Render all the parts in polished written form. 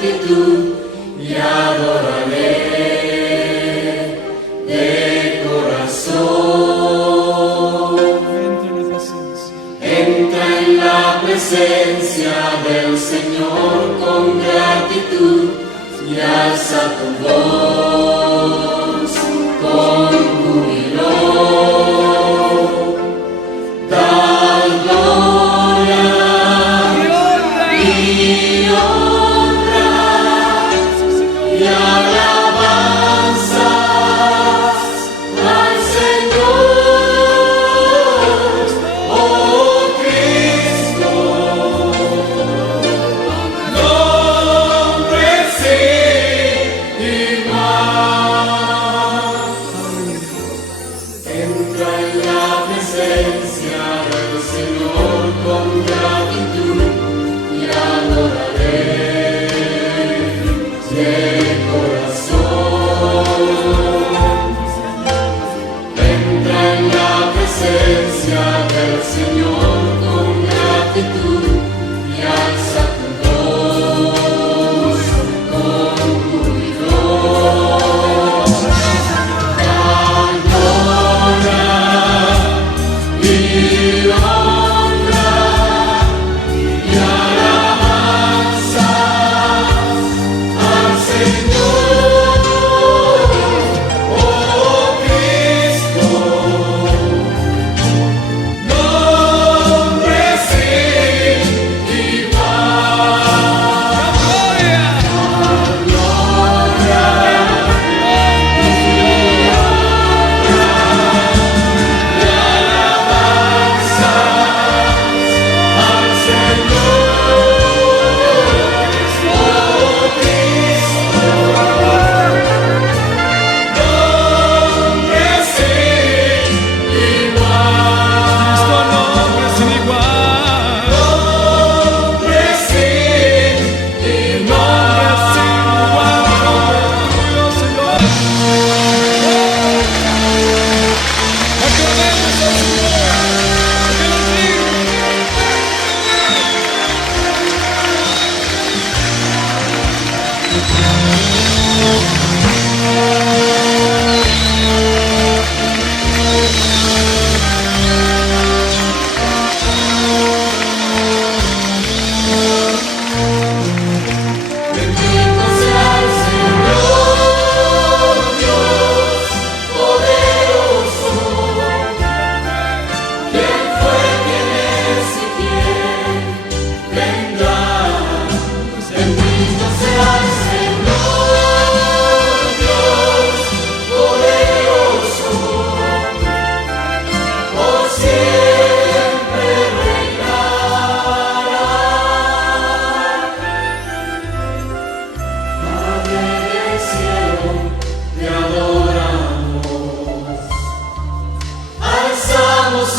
gratitud y adoraré de corazón. Entra en la presencia del Señor con gratitud y alza tu voz con júbilo. Da gloria y honra y alabanzas al Señor, oh Cristo. Nombre sin igual. Entra en la presencia del Señor con gratitud y adoraré de corazón. Entra en la presencia del Señor con gratitud y alza tu voz con júbilo. Da gloria y honra y alabanzas al Señor, oh Cristo. Nombre sin igual. Gloria y alabanzas al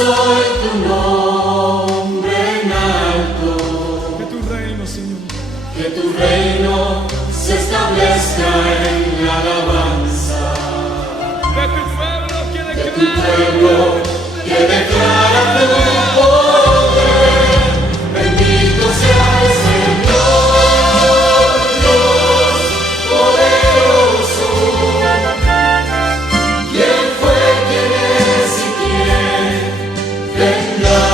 Hoy tu nombre en alto, Que tu reino, Señor, que tu reino se establezca en la alabanza de tu pueblo que de tu declara pueblo que declara tu poder. Bendito sea el Señor Dios poderoso, quien fue, quien es y quien vendrá.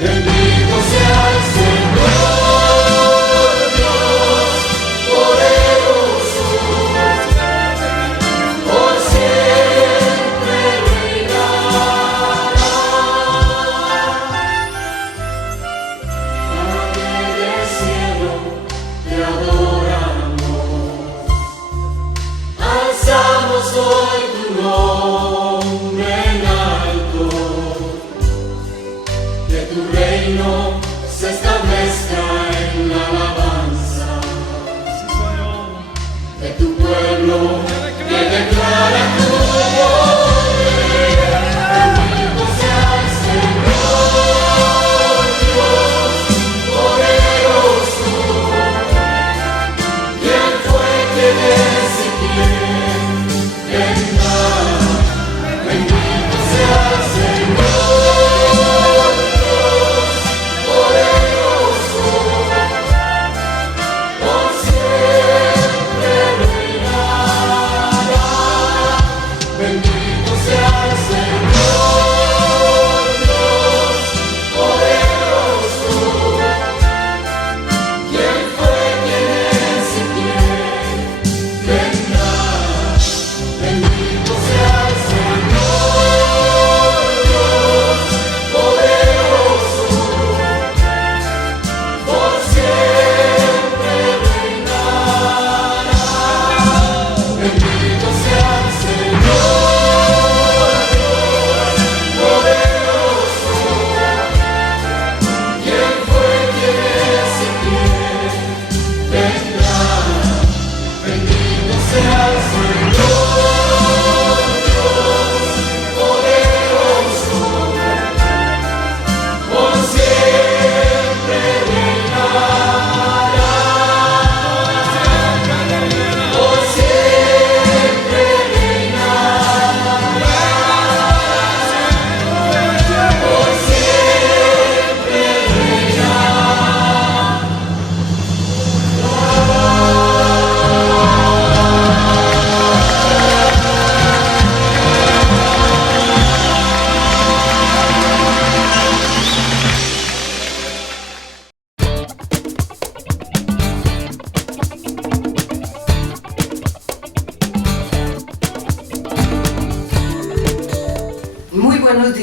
Bendito sea el Señor Dios poderoso, por siempre reinará.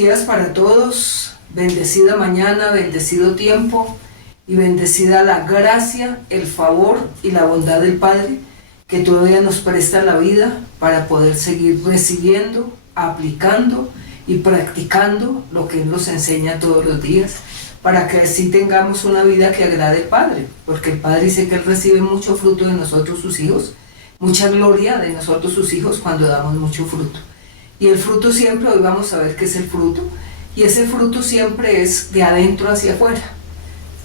días para todos, bendecida mañana, bendecido tiempo y bendecida la gracia, el favor y la bondad del Padre que todavía nos presta la vida para poder seguir recibiendo, aplicando y practicando lo que Él nos enseña todos los días, para que así tengamos una vida que agrade al Padre, porque el Padre dice que Él recibe mucho fruto de nosotros sus hijos, mucha gloria de nosotros sus hijos cuando damos mucho fruto. Y el fruto siempre, hoy vamos a ver qué es el fruto, y ese fruto siempre es de adentro hacia afuera,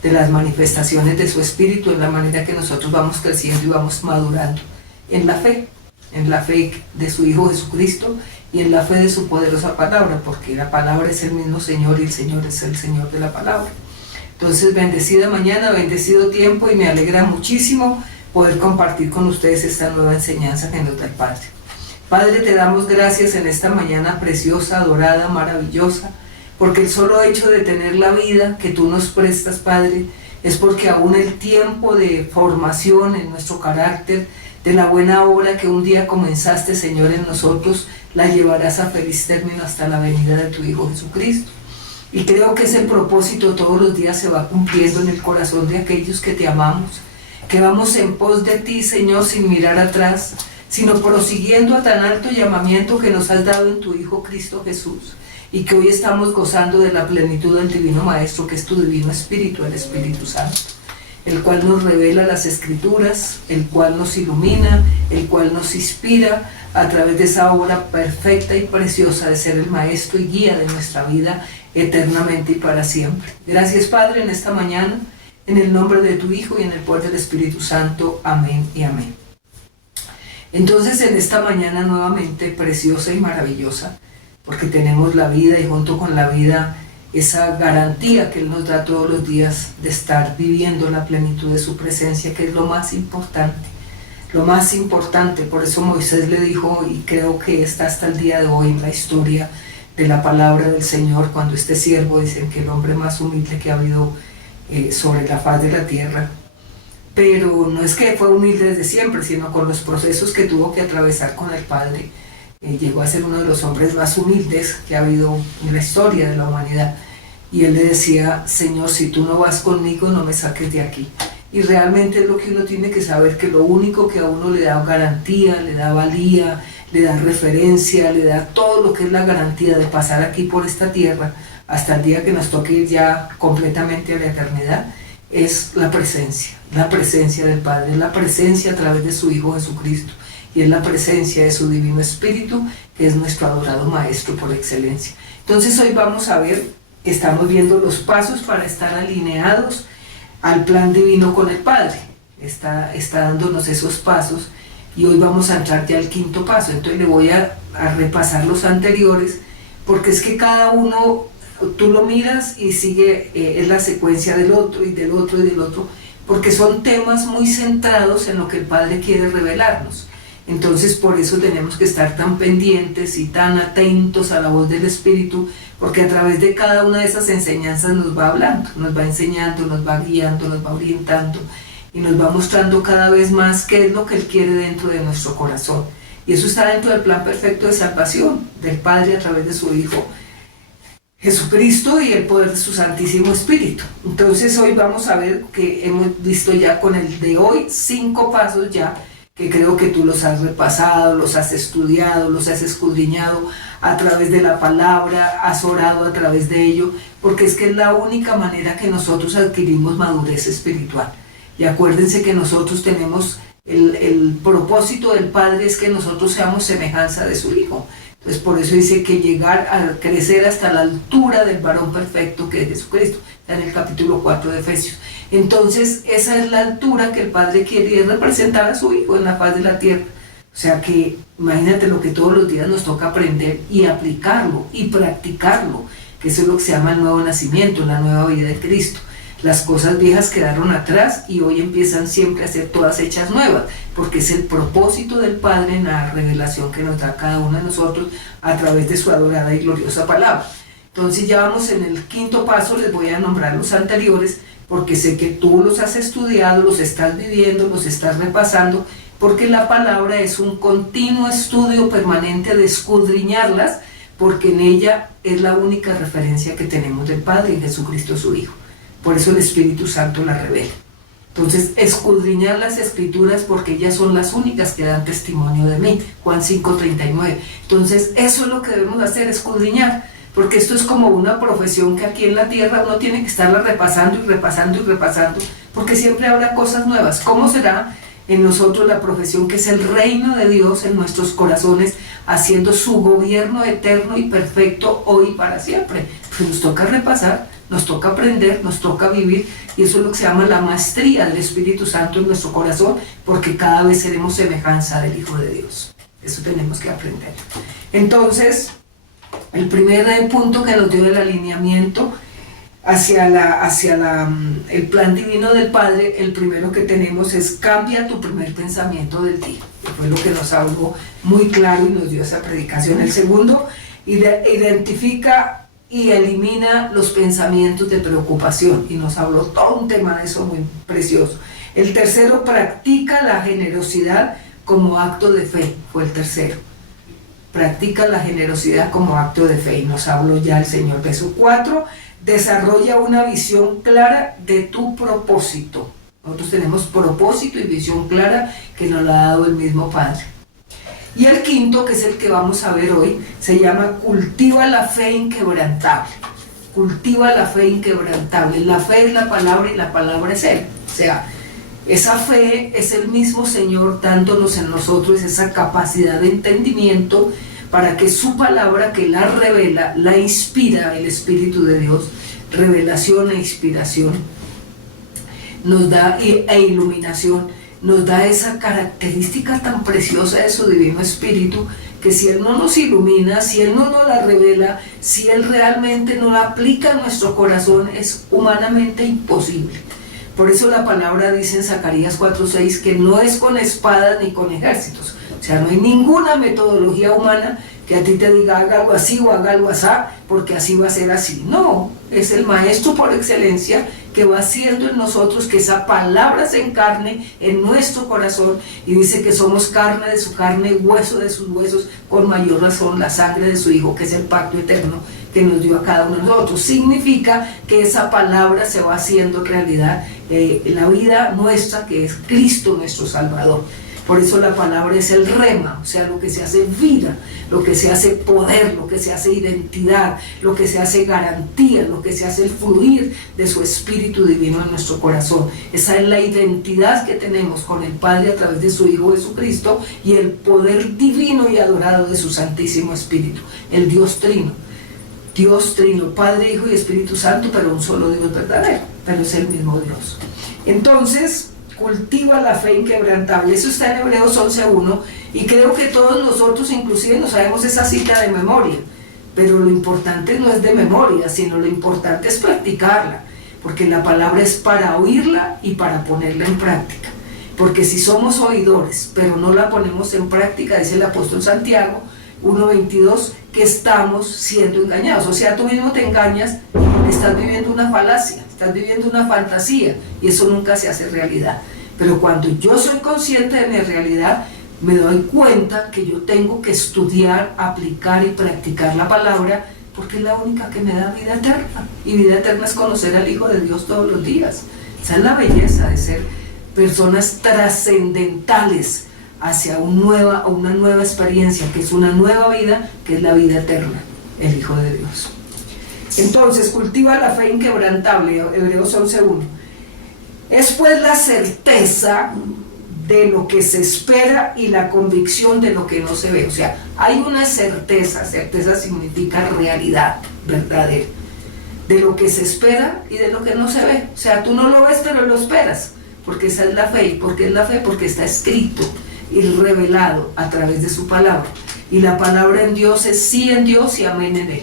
de las manifestaciones de su Espíritu, en la manera que nosotros vamos creciendo y vamos madurando en la fe de su Hijo Jesucristo y en la fe de su poderosa palabra, porque la palabra es el mismo Señor y el Señor es el Señor de la palabra. Entonces, bendecida mañana, bendecido tiempo, y me alegra muchísimo poder compartir con ustedes esta nueva enseñanza que nos da el Padre. Padre, te damos gracias en esta mañana preciosa, adorada, maravillosa, porque el solo hecho de tener la vida que tú nos prestas, Padre, es porque aún el tiempo de formación en nuestro carácter, de la buena obra que un día comenzaste, Señor, en nosotros, la llevarás a feliz término hasta la venida de tu Hijo Jesucristo. Y creo que ese propósito todos los días se va cumpliendo en el corazón de aquellos que te amamos, que vamos en pos de ti, Señor, sin mirar atrás, sino prosiguiendo a tan alto llamamiento que nos has dado en tu Hijo Cristo Jesús, y que hoy estamos gozando de la plenitud del Divino Maestro, que es tu Divino Espíritu, el Espíritu Santo, el cual nos revela las Escrituras, el cual nos ilumina, el cual nos inspira a través de esa obra perfecta y preciosa de ser el Maestro y guía de nuestra vida eternamente y para siempre. Gracias, Padre, en esta mañana, en el nombre de tu Hijo y en el poder del Espíritu Santo. Amén y amén. Entonces, en esta mañana nuevamente preciosa y maravillosa, porque tenemos la vida y junto con la vida esa garantía que Él nos da todos los días de estar viviendo la plenitud de su presencia, que es lo más importante. Lo más importante, por eso Moisés le dijo, y creo que está hasta el día de hoy en la historia de la palabra del Señor, cuando este siervo, dicen que el hombre más humilde que ha habido sobre la faz de la tierra, pero no es que fue humilde desde siempre, sino con los procesos que tuvo que atravesar con el Padre, llegó a ser uno de los hombres más humildes que ha habido en la historia de la humanidad. Y él le decía, Señor, si tú no vas conmigo, no me saques de aquí. Y realmente es lo que uno tiene que saber, que lo único que a uno le da garantía, le da valía, le da referencia, le da todo lo que es la garantía de pasar aquí por esta tierra hasta el día que nos toque ir ya completamente a la eternidad, es la presencia del Padre, la presencia a través de su Hijo Jesucristo, y es la presencia de su Divino Espíritu, que es nuestro adorado Maestro por excelencia. Entonces hoy vamos a ver, estamos viendo los pasos para estar alineados al plan divino con el Padre. Está dándonos esos pasos, y hoy vamos a entrar ya al quinto paso. Entonces le voy a repasar los anteriores, porque es que cada uno, tú lo miras y sigue, es la secuencia del otro y del otro y del otro, porque son temas muy centrados en lo que el Padre quiere revelarnos. Entonces por eso tenemos que estar tan pendientes y tan atentos a la voz del Espíritu, porque a través de cada una de esas enseñanzas nos va hablando, nos va enseñando, nos va guiando, nos va orientando y nos va mostrando cada vez más qué es lo que Él quiere dentro de nuestro corazón. Y eso está dentro del plan perfecto de salvación del Padre a través de su Hijo Jesucristo y el poder de su Santísimo Espíritu. Entonces hoy vamos a ver que hemos visto ya con el de hoy 5 pasos ya, que creo que tú los has repasado, los has estudiado, los has escudriñado a través de la palabra, has orado a través de ello, porque es que es la única manera que nosotros adquirimos madurez espiritual. Y acuérdense que nosotros tenemos, el propósito del Padre es que nosotros seamos semejanza de su Hijo. Entonces por eso dice que llegar a crecer hasta la altura del varón perfecto que es Jesucristo, está en el capítulo 4 de Efesios. Entonces esa es la altura que el Padre quiere, y es representar a su Hijo en la faz de la tierra. O sea que imagínate lo que todos los días nos toca aprender y aplicarlo y practicarlo, que eso es lo que se llama el nuevo nacimiento, la nueva vida de Cristo. Las cosas viejas quedaron atrás y hoy empiezan siempre a ser todas hechas nuevas, porque es el propósito del Padre en la revelación que nos da cada uno de nosotros a través de su adorada y gloriosa palabra. Entonces ya vamos en el quinto paso, les voy a nombrar los anteriores, porque sé que tú los has estudiado, los estás viviendo, los estás repasando, porque la palabra es un continuo estudio permanente de escudriñarlas porque en ella es la única referencia que tenemos del Padre y Jesucristo su Hijo. Por eso el Espíritu Santo la revela. Entonces, escudriñar las Escrituras porque ellas son las únicas que dan testimonio de mí. Juan 5:39. Entonces, eso es lo que debemos hacer, escudriñar. Porque esto es como una profesión que aquí en la tierra uno tiene que estarla repasando y repasando y repasando, porque siempre habrá cosas nuevas. ¿Cómo será en nosotros la profesión que es el reino de Dios en nuestros corazones, haciendo su gobierno eterno y perfecto hoy y para siempre? Pues nos toca repasar, nos toca aprender, nos toca vivir, y eso es lo que se llama la maestría del Espíritu Santo en nuestro corazón, porque cada vez seremos semejanza del Hijo de Dios. Eso tenemos que aprender. Entonces, el primer punto que nos dio el alineamiento hacia el plan divino del Padre, el primero que tenemos es: cambia tu primer pensamiento del día. Que fue lo que nos habló muy claro y nos dio esa predicación. El segundo, identifica y elimina los pensamientos de preocupación, y nos habló todo un tema de eso muy precioso. El tercero, practica la generosidad como acto de fe, fue el tercero. Practica la generosidad como acto de fe, y nos habló ya el Señor de eso. 4, desarrolla una visión clara de tu propósito. Nosotros tenemos propósito y visión clara que nos la ha dado el mismo Padre. Y el quinto, que es el que vamos a ver hoy, se llama cultiva la fe inquebrantable. Cultiva la fe inquebrantable. La fe es la palabra y la palabra es Él. O sea, esa fe es el mismo Señor dándonos en nosotros esa capacidad de entendimiento para que su palabra, que la revela, la inspira el Espíritu de Dios, revelación e inspiración, nos da, e iluminación, nos da esa característica tan preciosa de su Divino Espíritu, que si Él no nos ilumina, si Él no nos la revela, si Él realmente no la aplica en nuestro corazón, es humanamente imposible. Por eso la palabra dice en Zacarías 4:6 que no es con espadas ni con ejércitos. O sea, no hay ninguna metodología humana que a ti te diga haga algo así o haga algo así, porque así va a ser así. No, es el Maestro por excelencia que va haciendo en nosotros que esa palabra se encarne en nuestro corazón, y dice que somos carne de su carne, hueso de sus huesos, con mayor razón la sangre de su Hijo, que es el pacto eterno que nos dio a cada uno de nosotros. Significa que esa palabra se va haciendo realidad en la vida nuestra, que es Cristo nuestro Salvador. Por eso la palabra es el rema, o sea, lo que se hace vida, lo que se hace poder, lo que se hace identidad, lo que se hace garantía, lo que se hace el fluir de su Espíritu Divino en nuestro corazón. Esa es la identidad que tenemos con el Padre a través de su Hijo Jesucristo, y el poder divino y adorado de su Santísimo Espíritu, el Dios Trino. Dios Trino, Padre, Hijo y Espíritu Santo, pero un solo Dios verdadero, pero es el mismo Dios. Entonces, cultiva la fe inquebrantable. Eso está en Hebreos 11:1, y creo que todos nosotros inclusive no sabemos esa cita de memoria, pero lo importante no es de memoria, sino lo importante es practicarla, porque la palabra es para oírla y para ponerla en práctica. Porque si somos oidores, pero no la ponemos en práctica, dice el apóstol Santiago 1:22, que estamos siendo engañados. O sea, tú mismo te engañas porque estás viviendo una falacia, estás viviendo una fantasía, y eso nunca se hace realidad. Pero cuando yo soy consciente de mi realidad, me doy cuenta que yo tengo que estudiar, aplicar y practicar la palabra, porque es la única que me da vida eterna, y vida eterna es conocer al Hijo de Dios todos los días. Esa es la belleza de ser personas trascendentales hacia una nueva experiencia, que es una nueva vida, que es la vida eterna, el Hijo de Dios. Entonces, cultiva la fe inquebrantable, Hebreos 11:1. Es pues la certeza de lo que se espera y la convicción de lo que no se ve. O sea, hay una certeza. Certeza significa realidad verdadera, de lo que se espera y de lo que no se ve. O sea, tú no lo ves, pero lo esperas, porque esa es la fe. ¿Y por qué es la fe? Porque está escrito y revelado a través de su palabra, y la palabra en Dios es sí en Dios y amén en Él,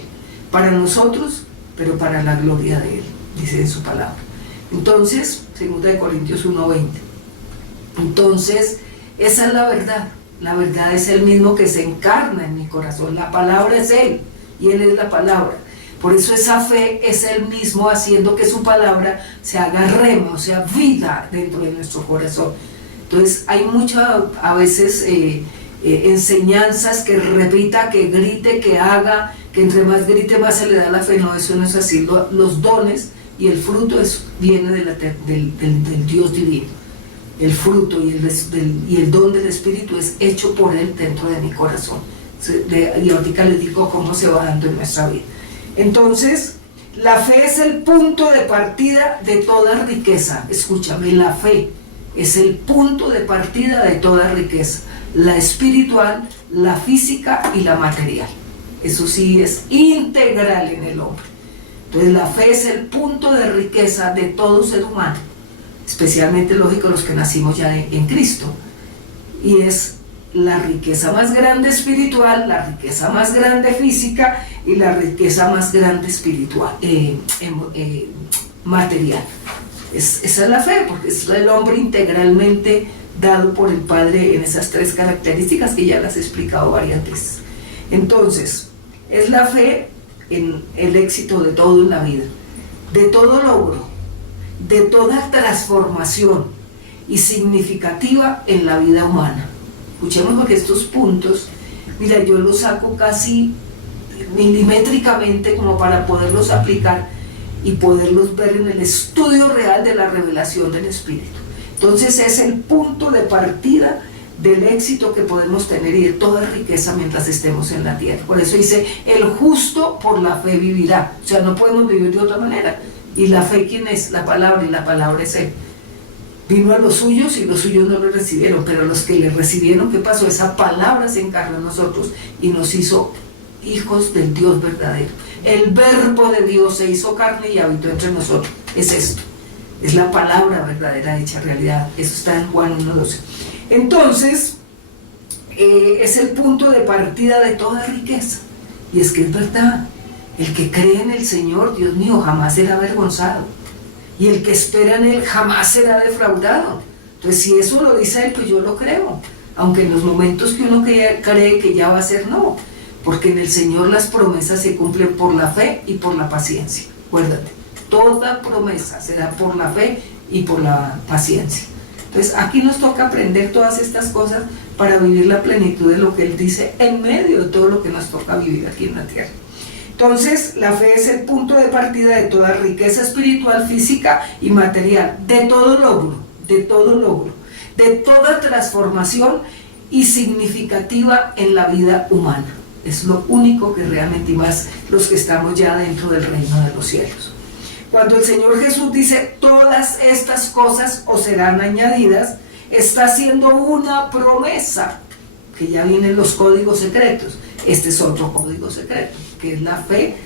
para nosotros, pero para la gloria de Él, dice en su palabra. Entonces, 2 Corintios 1:20. Entonces, esa es la verdad. La verdad es el mismo que se encarna en mi corazón. La palabra es Él, y Él es la palabra. Por eso esa fe es Él mismo haciendo que su palabra se haga rema, o sea, vida dentro de nuestro corazón. Entonces hay muchas, a veces, enseñanzas que repita, que grite, que haga, que entre más grite más se le da la fe. No, eso no es así. Los dones y el fruto viene del Dios divino. El fruto y el don del Espíritu es hecho por Él dentro de mi corazón. Y ahorita les digo cómo se va dando en nuestra vida. Entonces, la fe es el punto de partida de toda riqueza. Escúchame, la fe es el punto de partida de toda riqueza. La espiritual, la física y la material. Eso sí es integral en el hombre. Entonces la fe es el punto de riqueza de todo ser humano, especialmente, lógico, los que nacimos ya en Cristo. Y es la riqueza más grande espiritual, la riqueza más grande física y la riqueza más grande espiritual, material. Esa es la fe, porque es el hombre integralmente dado por el Padre en esas tres características que ya las he explicado varias veces. Entonces, es la fe en el éxito de todo en la vida, de todo logro, de toda transformación y significativa en la vida humana. Escuchemos, porque estos puntos, mira, yo los saco casi milimétricamente como para poderlos aplicar y poderlos ver en el estudio real de la revelación del Espíritu. Entonces es el punto de partida del éxito que podemos tener y de toda riqueza mientras estemos en la tierra. Por eso dice, el justo por la fe vivirá. O sea, no podemos vivir de otra manera. ¿Y la fe quién es? La palabra, y la palabra es Él. Vino a los suyos y los suyos no lo recibieron, pero los que le recibieron, ¿qué pasó? Esa palabra se encarnó en nosotros y nos hizo hijos del Dios verdadero. El verbo de Dios se hizo carne y habitó entre nosotros. Es esto. Es la palabra verdadera hecha realidad. Eso está en Juan 1:12. Entonces, es el punto de partida de toda riqueza. Y es que es verdad, el que cree en el Señor, Dios mío, jamás será avergonzado. Y el que espera en Él jamás será defraudado. Entonces, si eso lo dice Él, pues yo lo creo. Aunque en los momentos que uno cree que ya va a ser, no. Porque en el Señor las promesas se cumplen por la fe y por la paciencia. Acuérdate, toda promesa será por la fe y por la paciencia. Entonces aquí nos toca aprender todas estas cosas para vivir la plenitud de lo que Él dice en medio de todo lo que nos toca vivir aquí en la tierra. Entonces la fe es el punto de partida de toda riqueza espiritual, física y material, de todo logro, de toda transformación y significativa en la vida humana. Es lo único que realmente, y más los que estamos ya dentro del reino de los cielos. Cuando el Señor Jesús dice, todas estas cosas os serán añadidas, está haciendo una promesa, que ya vienen los códigos secretos. Este es otro código secreto, que es la fe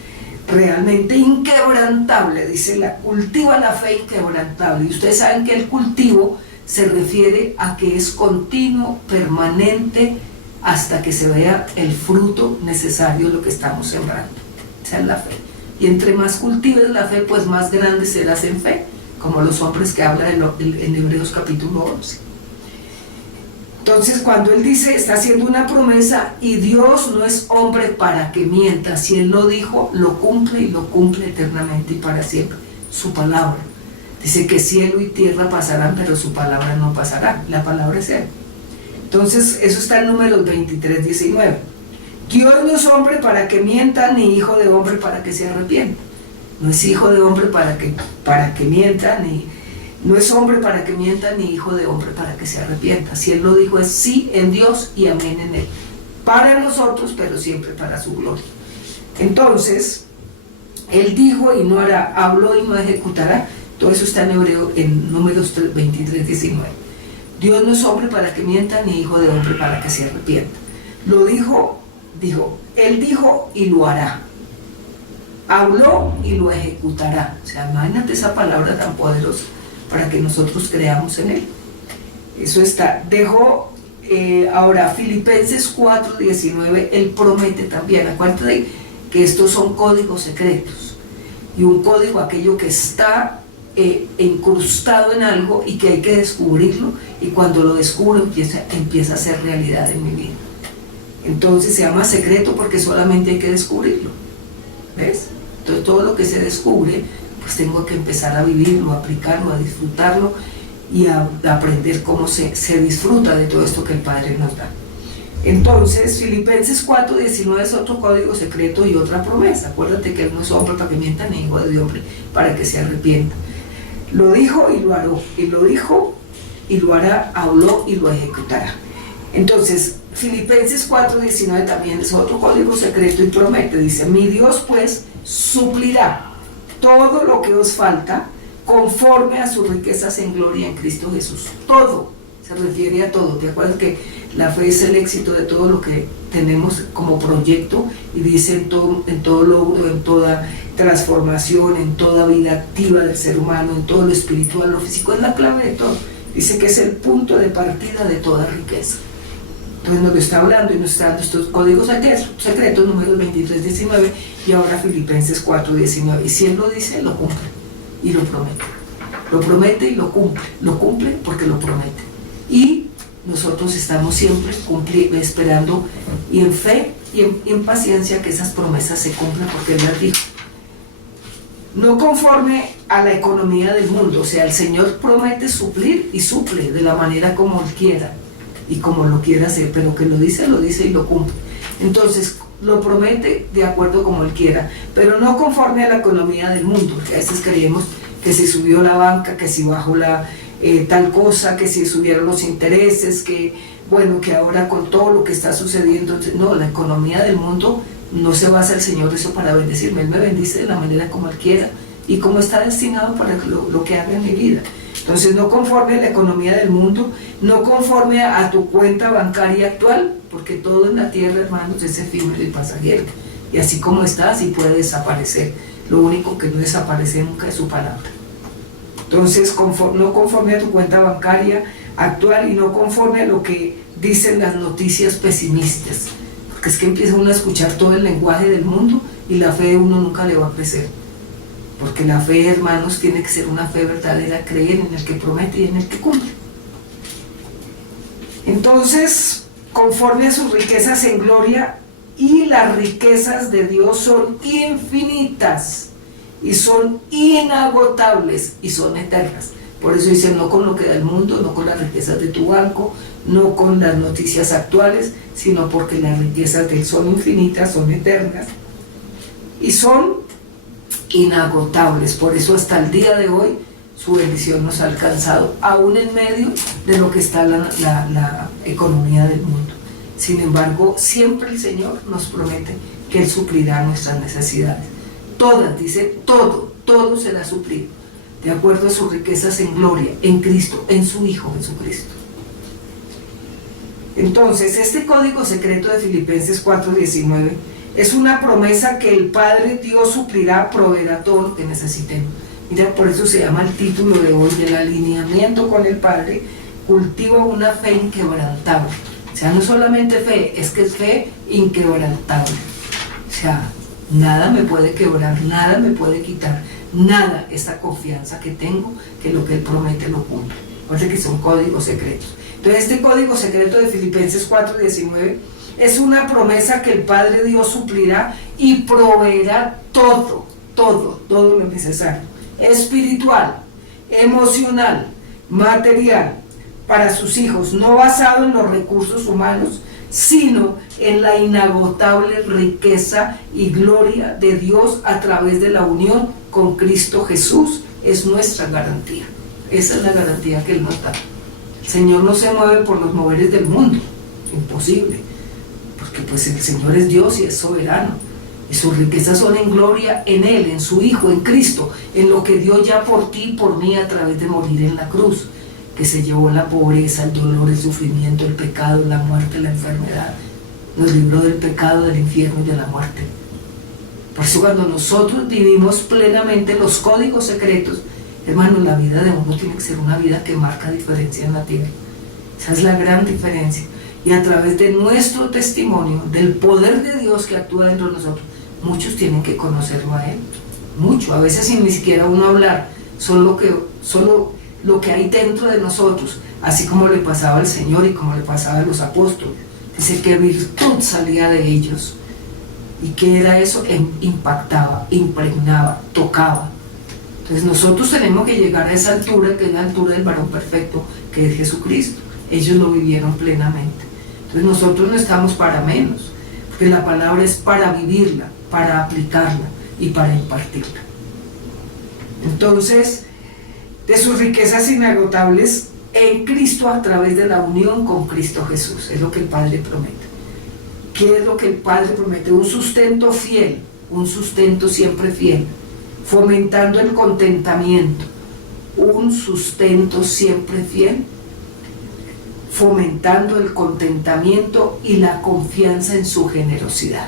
realmente inquebrantable. Dice, cultiva la fe inquebrantable. Y ustedes saben que el cultivo se refiere a que es continuo, permanente, hasta que se vea el fruto necesario de lo que estamos sembrando. Esa es la fe. Y entre más cultives la fe, pues más grande serás en fe, como los hombres que habla en Hebreos capítulo 11. Entonces, cuando Él dice, está haciendo una promesa, y Dios no es hombre para que mienta. Si Él lo dijo, lo cumple, y lo cumple eternamente y para siempre. Su palabra. Dice que cielo y tierra pasarán, pero su palabra no pasará. La palabra es Él. Entonces, eso está en Números 23:19. Dios no es hombre para que mienta, ni hijo de hombre para que se arrepienta. No es hijo de hombre para que mienta, no es hombre para que mienta, ni hijo de hombre para que se arrepienta. Si Él lo dijo, es sí en Dios y amén en Él. Para nosotros, pero siempre para su gloria. Entonces, Él dijo y no hará, habló y no ejecutará. Todo eso está en Números 23:19. Dios no es hombre para que mienta, ni hijo de hombre para que se arrepienta. Lo dijo, Él dijo y lo hará. Habló y lo ejecutará. O sea, imagínate esa palabra tan poderosa para que nosotros creamos en Él. Eso está. Dejó ahora Filipenses 4:19. Él promete también. Acuérdate que estos son códigos secretos. Y un código, aquello que está incrustado en algo y que hay que descubrirlo, y cuando lo descubro empieza a ser realidad en mi vida. Entonces se llama secreto porque solamente hay que descubrirlo. ¿Ves? Entonces todo lo que se descubre, pues tengo que empezar a vivirlo, a aplicarlo, a disfrutarlo y a aprender cómo se disfruta de todo esto que el Padre nos da. Entonces, Filipenses 4:19 es otro código secreto y otra promesa. Acuérdate que Él no es hombre para que mienta, ni hijo de hombre para que se arrepienta. Lo dijo y lo hará, y lo dijo y lo hará, habló y lo ejecutará. Entonces, Filipenses 4:19 también es otro código secreto y promete. Dice, mi Dios pues suplirá todo lo que os falta conforme a sus riquezas en gloria en Cristo Jesús. Todo, se refiere a todo. ¿Te acuerdas que la fe es el éxito de todo lo que tenemos como proyecto? Y dice en todo logro, en toda transformación, en toda vida activa del ser humano, en todo lo espiritual, lo físico, es la clave de todo. Dice que es el punto de partida de toda riqueza. Entonces nos lo está hablando y nos está dando estos códigos secretos, números 23:19 y ahora Filipenses 4:19. Y si Él lo dice, lo cumple y lo promete. Lo promete y lo cumple porque lo promete. Y nosotros estamos siempre esperando y en fe y en paciencia que esas promesas se cumplan porque Él las dijo. No conforme a la economía del mundo, o sea, el Señor promete suplir y suple de la manera como Él quiera y como lo quiera hacer, pero que lo dice y lo cumple. Entonces, lo promete de acuerdo como Él quiera, pero no conforme a la economía del mundo, porque a veces creemos que si subió la banca, que si bajó tal cosa, que si subieron los intereses, que bueno, que ahora con todo lo que está sucediendo, no, la economía del mundo no se basa el Señor eso para bendecirme. Él me bendice de la manera como Él quiera y como está destinado para lo que haga en mi vida. Entonces, no conforme a la economía del mundo, no conforme a tu cuenta bancaria actual, porque todo en la tierra, hermanos, es efímero y pasajero. Y así como está, así puede desaparecer. Lo único que no desaparece nunca es su palabra. Entonces, no conforme a tu cuenta bancaria actual y no conforme a lo que dicen las noticias pesimistas. Porque es que empieza uno a escuchar todo el lenguaje del mundo y la fe de uno nunca le va a crecer. Porque la fe, hermanos, tiene que ser una fe verdadera, creer en el que promete y en el que cumple. Entonces, conforme a sus riquezas en gloria, y las riquezas de Dios son infinitas, y son inagotables, y son eternas. Por eso dice, no con lo que da el mundo, no con las riquezas de tu banco, no con las noticias actuales, sino porque las riquezas de Él son infinitas, son eternas, y son inagotables. Por eso hasta el día de hoy su bendición nos ha alcanzado, aún en medio de lo que está la economía del mundo. Sin embargo, siempre el Señor nos promete que Él suplirá nuestras necesidades. Todas, dice, todo será suplido, de acuerdo a sus riquezas en gloria, en Cristo, en su Hijo Jesucristo. Entonces, este código secreto de Filipenses 4:19 es una promesa que el Padre Dios suplirá, proveerá todo lo que necesitemos. Mira, por eso se llama el título de hoy, del alineamiento con el Padre, cultiva una fe inquebrantable. O sea, no solamente fe, es que es fe inquebrantable. O sea, nada me puede quebrar, nada me puede quitar, nada, esta confianza que tengo, que lo que Él promete lo cumple. Parece que son códigos secretos. Entonces, este código secreto de Filipenses 4:19 es una promesa que el Padre Dios suplirá y proveerá todo lo necesario, espiritual, emocional, material, para sus hijos, no basado en los recursos humanos, sino en la inagotable riqueza y gloria de Dios a través de la unión con Cristo Jesús. Es nuestra garantía. Esa es la garantía que Él nos da. El Señor no se mueve por los moveres del mundo, imposible, porque pues el Señor es Dios y es soberano, y sus riquezas son en gloria en Él, en su Hijo, en Cristo, en lo que dio ya por ti y por mí a través de morir en la cruz, que se llevó la pobreza, el dolor, el sufrimiento, el pecado, la muerte, la enfermedad, nos libró del pecado, del infierno y de la muerte. Por eso cuando nosotros vivimos plenamente los códigos secretos, hermano, la vida de uno tiene que ser una vida que marca diferencia en la tierra. Esa es la gran diferencia. Y a través de nuestro testimonio, del poder de Dios que actúa dentro de nosotros, muchos tienen que conocerlo a Él. Mucho, a veces sin ni siquiera uno hablar, solo lo que hay dentro de nosotros, así como le pasaba al Señor y como le pasaba a los apóstoles. Dice que virtud salía de ellos. ¿Y qué era eso? Impactaba, impregnaba, tocaba. Entonces nosotros tenemos que llegar a esa altura, que es la altura del varón perfecto, que es Jesucristo. Ellos lo vivieron plenamente. Entonces nosotros no estamos para menos, porque la palabra es para vivirla, para aplicarla y para impartirla. Entonces, de sus riquezas inagotables en Cristo a través de la unión con Cristo Jesús, es lo que el Padre promete. ¿Qué es lo que el Padre promete? Un sustento fiel, un sustento siempre fiel, fomentando el contentamiento, un sustento siempre fiel, fomentando el contentamiento y la confianza en su generosidad.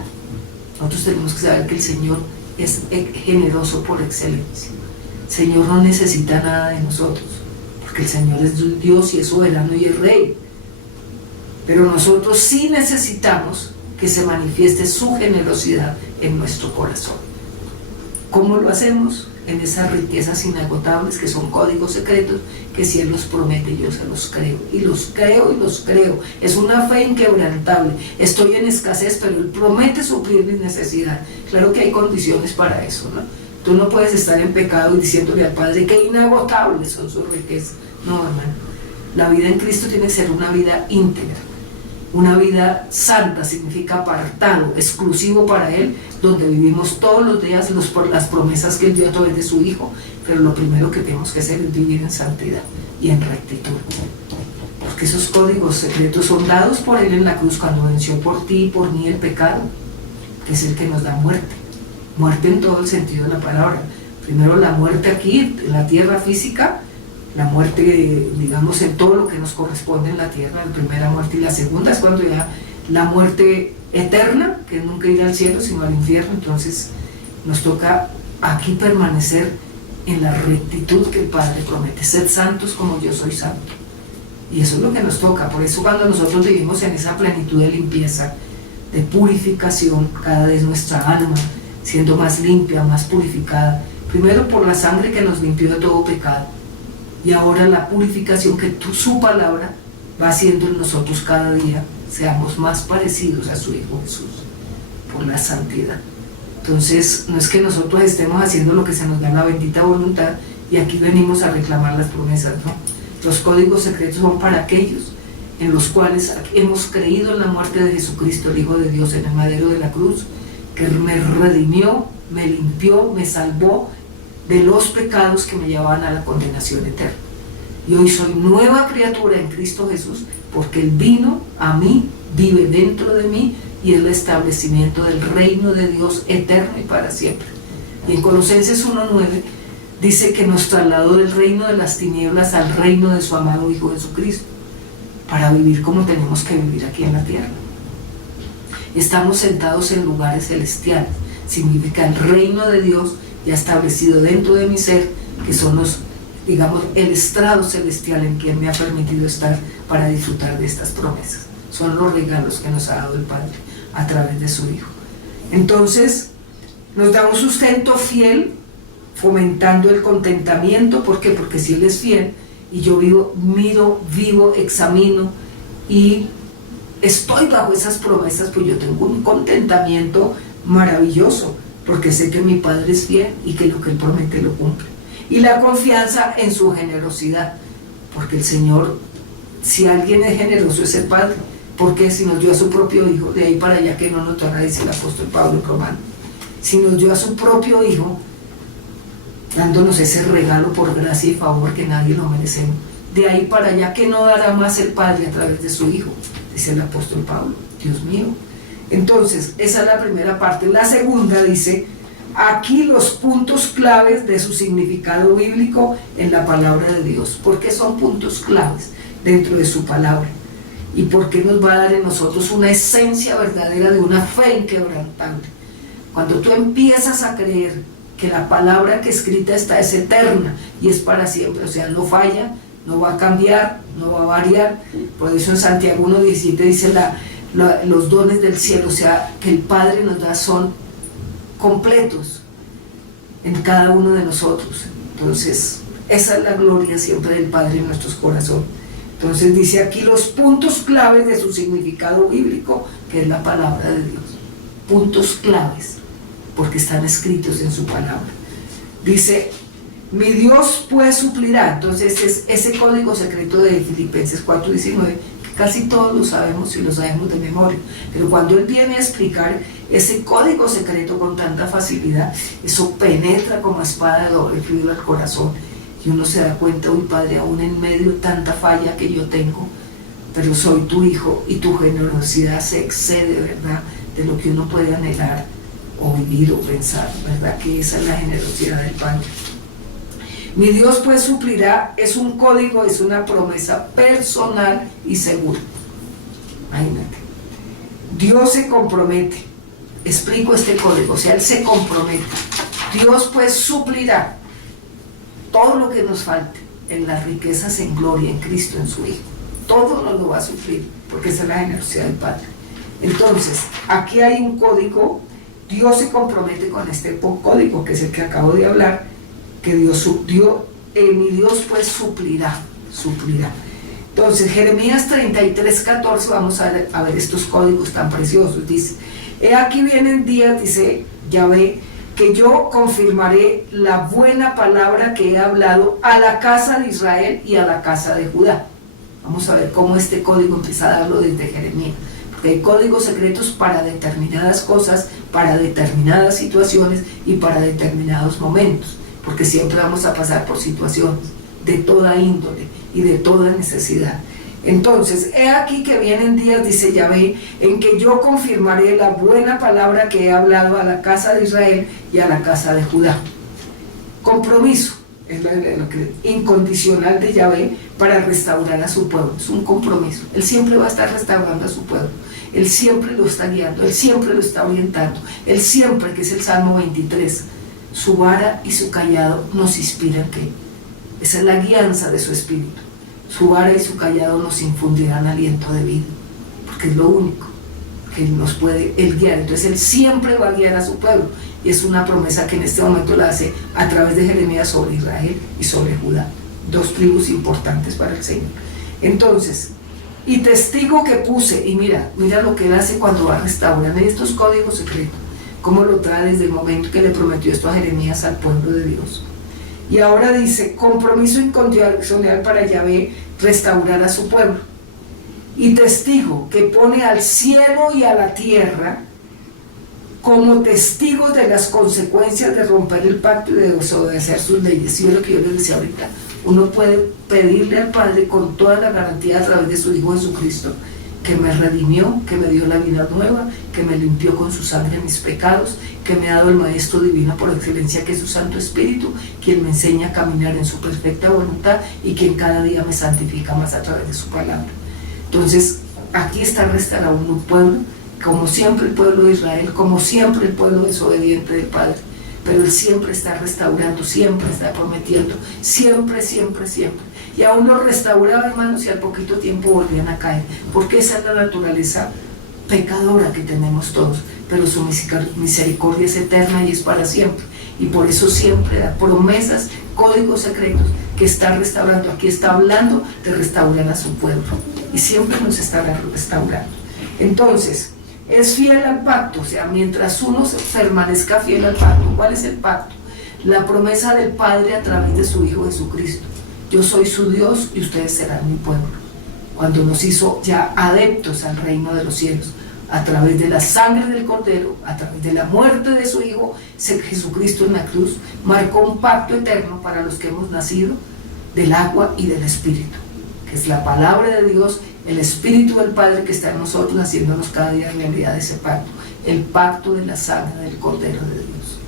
Nosotros tenemos que saber que el Señor es generoso por excelencia. El Señor no necesita nada de nosotros, porque el Señor es Dios y es soberano y es Rey. Pero nosotros sí necesitamos que se manifieste su generosidad en nuestro corazón. ¿Cómo lo hacemos? En esas riquezas inagotables que son códigos secretos que si Él los promete yo se los creo y los creo y los creo. Es una fe inquebrantable. Estoy en escasez, pero Él promete suplir mi necesidad. Claro que hay condiciones para eso, ¿no? Tú no puedes estar en pecado y diciéndole al Padre que inagotables son sus riquezas. No, hermano. La vida en Cristo tiene que ser una vida íntegra. Una vida santa significa apartado, exclusivo para Él, donde vivimos todos los días por las promesas que Él dio a través de su Hijo. Pero lo primero que tenemos que hacer es vivir en santidad y en rectitud. Porque esos códigos secretos son dados por Él en la cruz cuando venció por ti y por mí el pecado, que es el que nos da muerte. Muerte en todo el sentido de la palabra. Primero la muerte aquí, en la tierra física, la muerte, digamos, en todo lo que nos corresponde en la tierra, la primera muerte, y la segunda es cuando ya la muerte eterna, que es nunca ir al cielo sino al infierno. Entonces nos toca aquí permanecer en la rectitud que el Padre promete, sed santos como yo soy santo, y eso es lo que nos toca. Por eso cuando nosotros vivimos en esa plenitud de limpieza, de purificación, cada vez nuestra alma siendo más limpia, más purificada, primero por la sangre que nos limpió de todo pecado, y ahora la purificación que su palabra va haciendo en nosotros cada día, seamos más parecidos a su Hijo Jesús, por la santidad. Entonces, no es que nosotros estemos haciendo lo que se nos da la bendita voluntad y aquí venimos a reclamar las promesas, ¿no? Los códigos secretos son para aquellos en los cuales hemos creído en la muerte de Jesucristo, el Hijo de Dios, en el madero de la cruz, que me redimió, me limpió, me salvó de los pecados que me llevaban a la condenación eterna. Y hoy soy nueva criatura en Cristo Jesús, porque Él vino a mí, vive dentro de mí, y es el establecimiento del reino de Dios eterno y para siempre. Y en Colosenses 1:9 dice que nos trasladó del reino de las tinieblas al reino de su amado Hijo Jesucristo, para vivir como tenemos que vivir aquí en la tierra. Estamos sentados en lugares celestiales, significa el reino de Dios ya establecido dentro de mi ser, que son los, digamos, el estrado celestial en que me ha permitido estar para disfrutar de estas promesas. Son los regalos que nos ha dado el Padre a través de su Hijo. Entonces, nos da un sustento fiel, fomentando el contentamiento. ¿Por qué? Porque si Él es fiel y yo vivo, examino y estoy bajo esas promesas, pues yo tengo un contentamiento maravilloso, porque sé que mi Padre es fiel y que lo que Él promete lo cumple. Y la confianza en su generosidad, porque el Señor, si alguien es generoso, es el Padre. Porque si nos dio a su propio Hijo, de ahí para allá que no nos toca, dice el apóstol Pablo en Romano, si nos dio a su propio Hijo, dándonos ese regalo por gracia y favor que nadie lo merecemos, de ahí para allá que no dará más el Padre a través de su Hijo, dice el apóstol Pablo. Dios mío. Entonces, esa es la primera parte. La segunda dice, aquí los puntos claves de su significado bíblico en la palabra de Dios. ¿Por qué son puntos claves dentro de su palabra? ¿Y por qué nos va a dar en nosotros una esencia verdadera de una fe inquebrantable? Cuando tú empiezas a creer que la palabra que escrita está es eterna y es para siempre, o sea, no falla, no va a cambiar, no va a variar. Por eso en Santiago 1:17 dice los dones del cielo, o sea, que el Padre nos da son completos en cada uno de nosotros. Entonces, esa es la gloria siempre del Padre en nuestros corazones. Entonces dice aquí los puntos claves de su significado bíblico, que es la palabra de Dios. Puntos claves, porque están escritos en su palabra. Dice, mi Dios pues suplirá. Entonces es ese código secreto de Filipenses 4:19, que Casi todos lo sabemos y lo sabemos de memoria, pero cuando Él viene a explicar ese código secreto con tanta facilidad, eso penetra como espada de doble filo al corazón y uno se da cuenta, uy Padre, aún en medio de tanta falla que yo tengo, pero soy tu hijo y tu generosidad se excede, ¿verdad?, de lo que uno puede anhelar o vivir o pensar, ¿verdad?, que esa es la generosidad del Padre. Mi Dios pues suplirá, es un código, es una promesa personal y segura. Imagínate. Dios se compromete. Explico este código, o sea, Él se compromete. Dios pues suplirá todo lo que nos falte en las riquezas en gloria en Cristo, en su Hijo. Todo nos lo va a suplir, porque esa es la generosidad del Padre. Entonces, aquí hay un código. Dios se compromete con este código, que es el que acabo de hablar, que mi Dios pues suplirá. Entonces, Jeremías 33:14, vamos a ver estos códigos tan preciosos. Dice, he aquí vienen días, dice Yahvé, que yo confirmaré la buena palabra que he hablado a la casa de Israel y a la casa de Judá. Vamos a ver cómo este código empieza a darlo desde Jeremías. Porque hay códigos secretos para determinadas cosas, para determinadas situaciones y para determinados momentos. Porque siempre vamos a pasar por situaciones de toda índole y de toda necesidad. Entonces, he aquí que vienen días, dice Yahvé, en que yo confirmaré la buena palabra que he hablado a la casa de Israel y a la casa de Judá. Compromiso, es lo que incondicional de Yahvé para restaurar a su pueblo. Es un compromiso. Él siempre va a estar restaurando a su pueblo. Él siempre lo está guiando, Él siempre lo está orientando. Él siempre, que es el Salmo 23, su vara y su callado nos inspiran que esa es la guianza de su espíritu. Su vara y su callado nos infundirán aliento de vida, porque es lo único que nos puede Él guiar. Entonces Él siempre va a guiar a su pueblo, y es una promesa que en este momento la hace a través de Jeremías sobre Israel y sobre Judá, dos tribus importantes para el Señor. Entonces, y testigo que puse, y mira lo que Él hace cuando va a restaurar en estos códigos secretos, cómo lo trae desde el momento que le prometió esto a Jeremías al pueblo de Dios. Y ahora dice, compromiso incondicional para Yahvé restaurar a su pueblo. Y testigo que pone al cielo y a la tierra como testigos de las consecuencias de romper el pacto y de desobedecer sus leyes. Y es lo que yo les decía ahorita. Uno puede pedirle al Padre con toda la garantía a través de su Hijo Jesucristo, que me redimió, que me dio la vida nueva, que me limpió con su sangre mis pecados, que me ha dado el Maestro Divino por excelencia, que es su Santo Espíritu, quien me enseña a caminar en su perfecta voluntad y quien cada día me santifica más a través de su palabra. Entonces, aquí está restaurado un pueblo, como siempre el pueblo de Israel, como siempre el pueblo desobediente del Padre, pero Él siempre está restaurando, siempre está prometiendo, siempre. Y aún los restauraba, hermanos, y al poquito tiempo volvían a caer, porque esa es la naturaleza pecadora que tenemos todos, pero su misericordia es eterna y es para siempre, y por eso siempre da promesas, códigos secretos que está restaurando. Aquí está hablando de restaurar a su pueblo, y siempre nos estará restaurando. Entonces, es fiel al pacto, o sea, mientras uno permanezca fiel al pacto. ¿Cuál es el pacto? La promesa del Padre a través de su Hijo Jesucristo. Yo soy su Dios y ustedes serán mi pueblo. Cuando nos hizo ya adeptos al reino de los cielos, a través de la sangre del Cordero, a través de la muerte de su Hijo, Jesucristo en la cruz, marcó un pacto eterno para los que hemos nacido del agua y del Espíritu, que es la palabra de Dios, el Espíritu del Padre que está en nosotros, haciéndonos cada día realidad ese pacto, el pacto de la sangre del Cordero de Dios.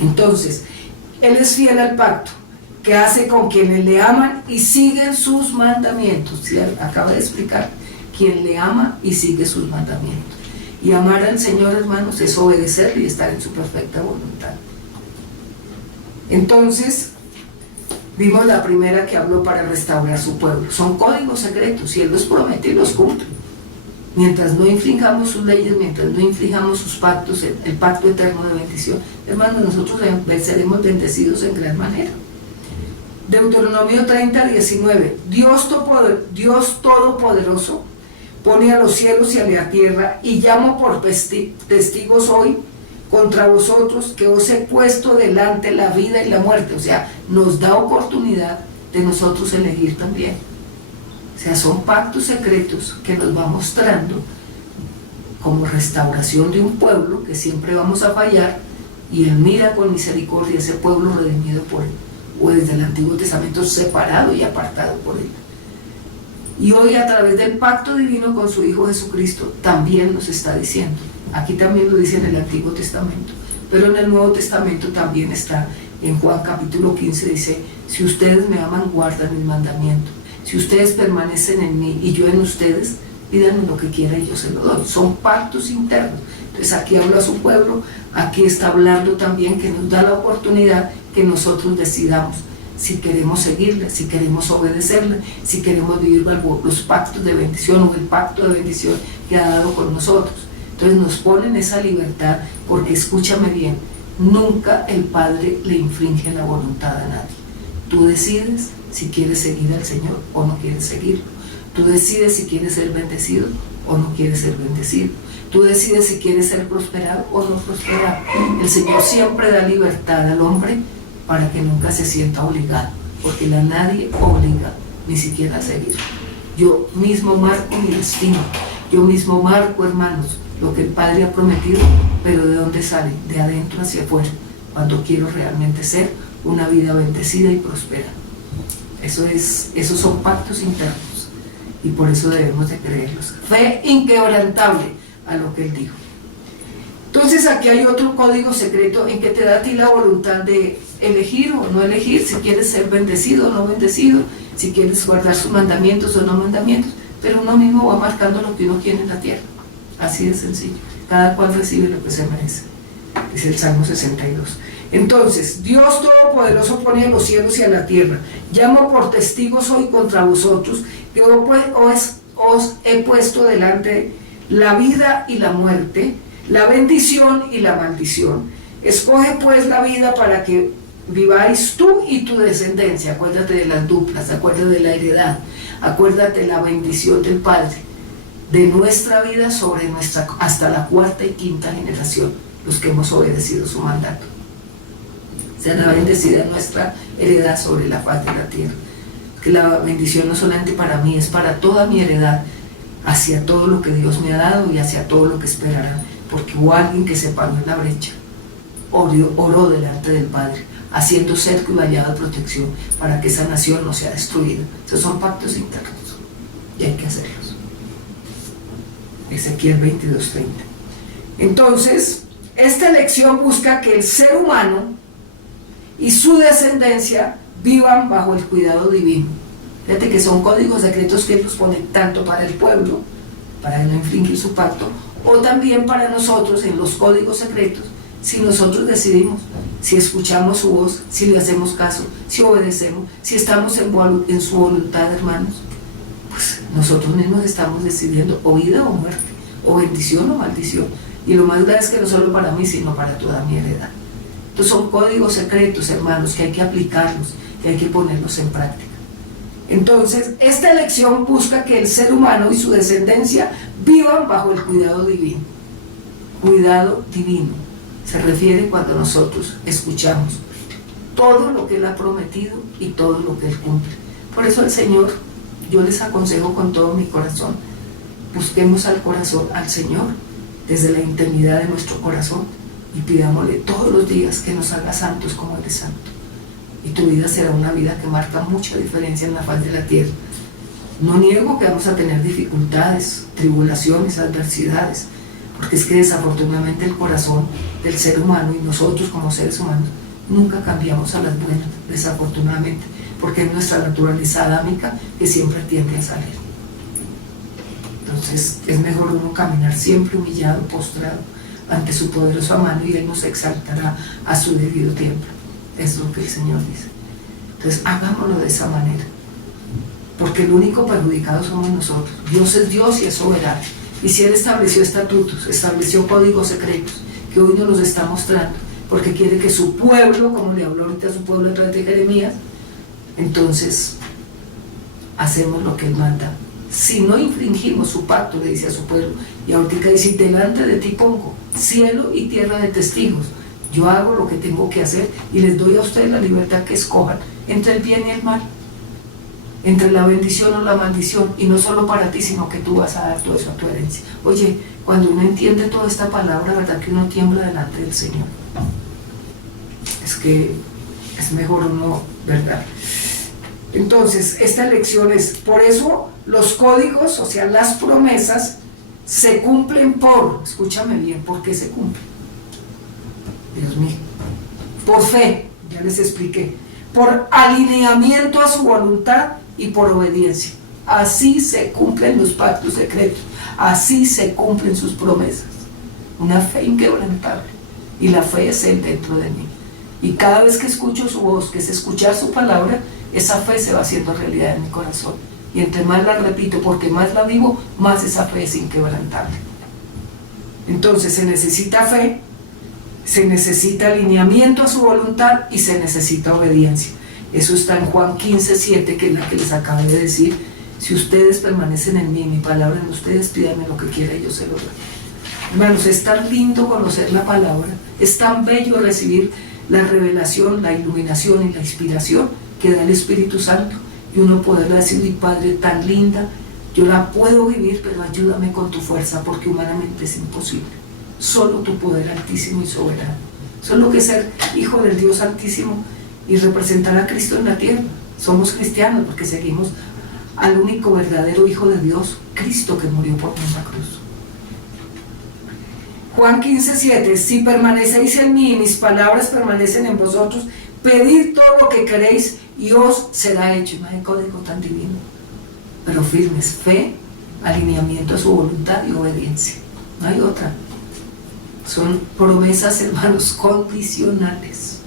Entonces, Él es fiel al pacto que hace con quienes le aman y siguen sus mandamientos. ¿Sí? Acaba de explicar, quien le ama y sigue sus mandamientos. Y amar al Señor, hermanos, es obedecerle y estar en su perfecta voluntad. Entonces, vimos la primera que habló para restaurar su pueblo. Son códigos secretos y Él los promete y los cumple. Mientras no infringamos sus leyes, mientras no infringamos sus pactos, el pacto eterno de bendición, hermanos, nosotros seremos bendecidos en gran manera. Deuteronomio 30:19. Dios Todopoderoso pone a los cielos y a la tierra, y llamo por testigos hoy contra vosotros que os he puesto delante la vida y la muerte. O sea, nos da oportunidad de nosotros elegir también. O sea, son pactos secretos que nos va mostrando como restauración de un pueblo que siempre vamos a fallar, y Él mira con misericordia a ese pueblo redimido por Él, o desde el Antiguo Testamento separado y apartado por Él. Y hoy, a través del pacto divino con su Hijo Jesucristo, también nos está diciendo, aquí también lo dice en el Antiguo Testamento, pero en el Nuevo Testamento también está, en Juan capítulo 15 dice: si ustedes me aman, guardan mis mandamientos, si ustedes permanecen en mí y yo en ustedes, pídanme lo que quiera y yo se lo doy. Son pactos internos. Entonces aquí habla a su pueblo, aquí está hablando también que nos da la oportunidad que nosotros decidamos si queremos seguirla, si queremos obedecerla, si queremos vivir bajo los pactos de bendición o el pacto de bendición que ha dado con nosotros. Entonces nos ponen esa libertad, porque escúchame bien, nunca el Padre le infringe la voluntad a nadie. Tú decides si quieres seguir al Señor o no quieres seguirlo. Tú decides si quieres ser bendecido o no quieres ser bendecido. Tú decides si quieres ser prosperado o no prosperado. El Señor siempre da libertad al hombre para que nunca se sienta obligado, porque a nadie obliga, ni siquiera a seguir. Yo mismo marco mi destino, yo mismo marco, hermanos, lo que el Padre ha prometido, pero ¿de dónde sale? De adentro hacia afuera, cuando quiero realmente ser una vida bendecida y próspera. Esos son pactos internos, y por eso debemos de creerlos. Fe inquebrantable a lo que Él dijo. Entonces aquí hay otro código secreto en que te da a ti la voluntad de elegir o no elegir, si quieres ser bendecido o no bendecido, si quieres guardar sus mandamientos o no mandamientos, pero uno mismo va marcando lo que uno quiere en la tierra. Así de sencillo. Cada cual recibe lo que se merece. Dice el Salmo 62. Entonces, Dios Todopoderoso pone a los cielos y a la tierra. Llamo por testigos hoy contra vosotros, que os he puesto delante la vida y la muerte, la bendición y la maldición. Escoge pues la vida para que viváis tú y tu descendencia. Acuérdate de las duplas, acuérdate de la heredad, acuérdate de la bendición del Padre, de nuestra vida sobre hasta la cuarta y quinta generación, los que hemos obedecido su mandato. Será bendecida nuestra heredad sobre la faz de la tierra. Que la bendición no solamente para mí, es para toda mi heredad, hacia todo lo que Dios me ha dado y hacia todo lo que esperará, porque hubo alguien que se paró en la brecha, oró delante del Padre, haciendo cerco y vallado de protección para que esa nación no sea destruida. Esos son pactos internos y hay que hacerlos. Ezequiel 22:30. Entonces, esta elección busca que el ser humano y su descendencia vivan bajo el cuidado divino. Fíjate que son códigos secretos que Él los pone tanto para el pueblo, para no infringir su pacto, o también para nosotros en los códigos secretos, si nosotros decidimos, si escuchamos su voz, si le hacemos caso, si obedecemos, si estamos en su voluntad, hermanos, pues nosotros mismos estamos decidiendo o vida o muerte, o bendición o maldición. Y lo más grave es que no solo para mí, sino para toda mi heredad. Entonces son códigos secretos, hermanos, que hay que aplicarlos, que hay que ponerlos en práctica. Entonces, esta elección busca que el ser humano y su descendencia vivan bajo el cuidado divino. Cuidado divino se refiere cuando nosotros escuchamos todo lo que Él ha prometido y todo lo que Él cumple. Por eso el Señor, yo les aconsejo con todo mi corazón, busquemos al corazón, al Señor, desde la intimidad de nuestro corazón, y pidámosle todos los días que nos haga santos como Él es santo. Y tu vida será una vida que marca mucha diferencia en la faz de la tierra. No niego que vamos a tener dificultades, tribulaciones, adversidades, porque es que desafortunadamente el corazón del ser humano y nosotros como seres humanos nunca cambiamos a las buenas, desafortunadamente, porque es nuestra naturaleza adámica que siempre tiende a salir. Entonces es mejor uno caminar siempre humillado, postrado ante su poderosa mano, y Él nos exaltará a su debido tiempo. Es lo que el Señor dice. Entonces hagámoslo de esa manera, porque el único perjudicado somos nosotros. Dios es Dios y es soberano, y si Él estableció estatutos, estableció códigos secretos que hoy nos los está mostrando, porque quiere que su pueblo, como le habló ahorita a su pueblo a través de Jeremías, entonces hacemos lo que Él manda. Si no infringimos su pacto, le dice a su pueblo, y ahorita dice: delante de ti pongo cielo y tierra de testigos. Yo hago lo que tengo que hacer y les doy a ustedes la libertad que escojan entre el bien y el mal. entre la bendición o la maldición, y no solo para ti, sino que tú vas a dar todo eso a tu herencia. Oye, cuando uno entiende toda esta palabra, ¿verdad que uno tiembla delante del Señor? Es que es mejor uno, ¿verdad? Entonces, esta lección es, por eso los códigos, o sea, las promesas, se cumplen por, escúchame bien, ¿por qué se cumplen? Dios mío, por fe, ya les expliqué, por alineamiento a su voluntad y por obediencia. Así se cumplen los pactos secretos, así se cumplen sus promesas. Una fe inquebrantable, y la fe es Él dentro de mí. Y cada vez que escucho su voz, que es escuchar su palabra, esa fe se va haciendo realidad en mi corazón. Y entre más la repito, porque más la vivo, más esa fe es inquebrantable. Entonces se necesita fe, se necesita alineamiento a su voluntad y se necesita obediencia. Eso está en Juan 15:7, que es la que les acabo de decir. Si ustedes permanecen en mí, mi palabra en ustedes, pídanme lo que quiera y yo se lo doy. Hermanos, es tan lindo conocer la palabra, es tan bello recibir la revelación, la iluminación y la inspiración que da el Espíritu Santo, y uno poderle decir, mi Padre, tan linda, yo la puedo vivir, pero ayúdame con tu fuerza, porque humanamente es imposible. Solo tu poder altísimo y soberano. Eso es lo que es ser hijo del Dios Altísimo y representar a Cristo en la tierra. Somos cristianos porque seguimos al único verdadero Hijo de Dios, Cristo, que murió por nuestra cruz. Juan 15:7, si permanecéis en mí y mis palabras permanecen en vosotros, pedid todo lo que queréis y os será hecho. No hay código tan divino, pero firmes, fe, alineamiento a su voluntad y obediencia. No hay otra. Son promesas, hermanos, condicionales,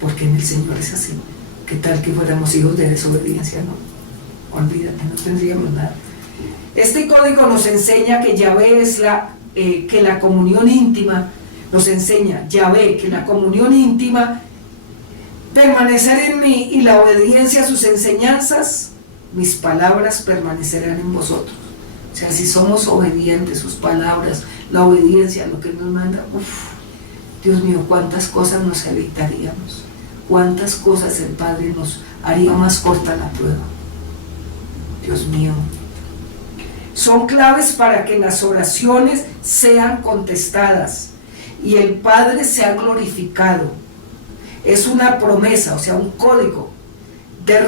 porque en el Señor es así. ¿Qué tal que fuéramos hijos de desobediencia? No, olvídate, no tendríamos nada. Este código nos enseña que Yahvé es que la comunión íntima, nos enseña Yahvé que la comunión íntima, permanecer en mí y la obediencia a sus enseñanzas, mis palabras permanecerán en vosotros. O sea, si somos obedientes, sus palabras, la obediencia a lo que nos manda, Dios mío, cuántas cosas nos evitaríamos, cuántas cosas el Padre nos haría más corta la prueba. Dios mío, son claves para que las oraciones sean contestadas y el Padre sea glorificado. Es una promesa, o sea, un código de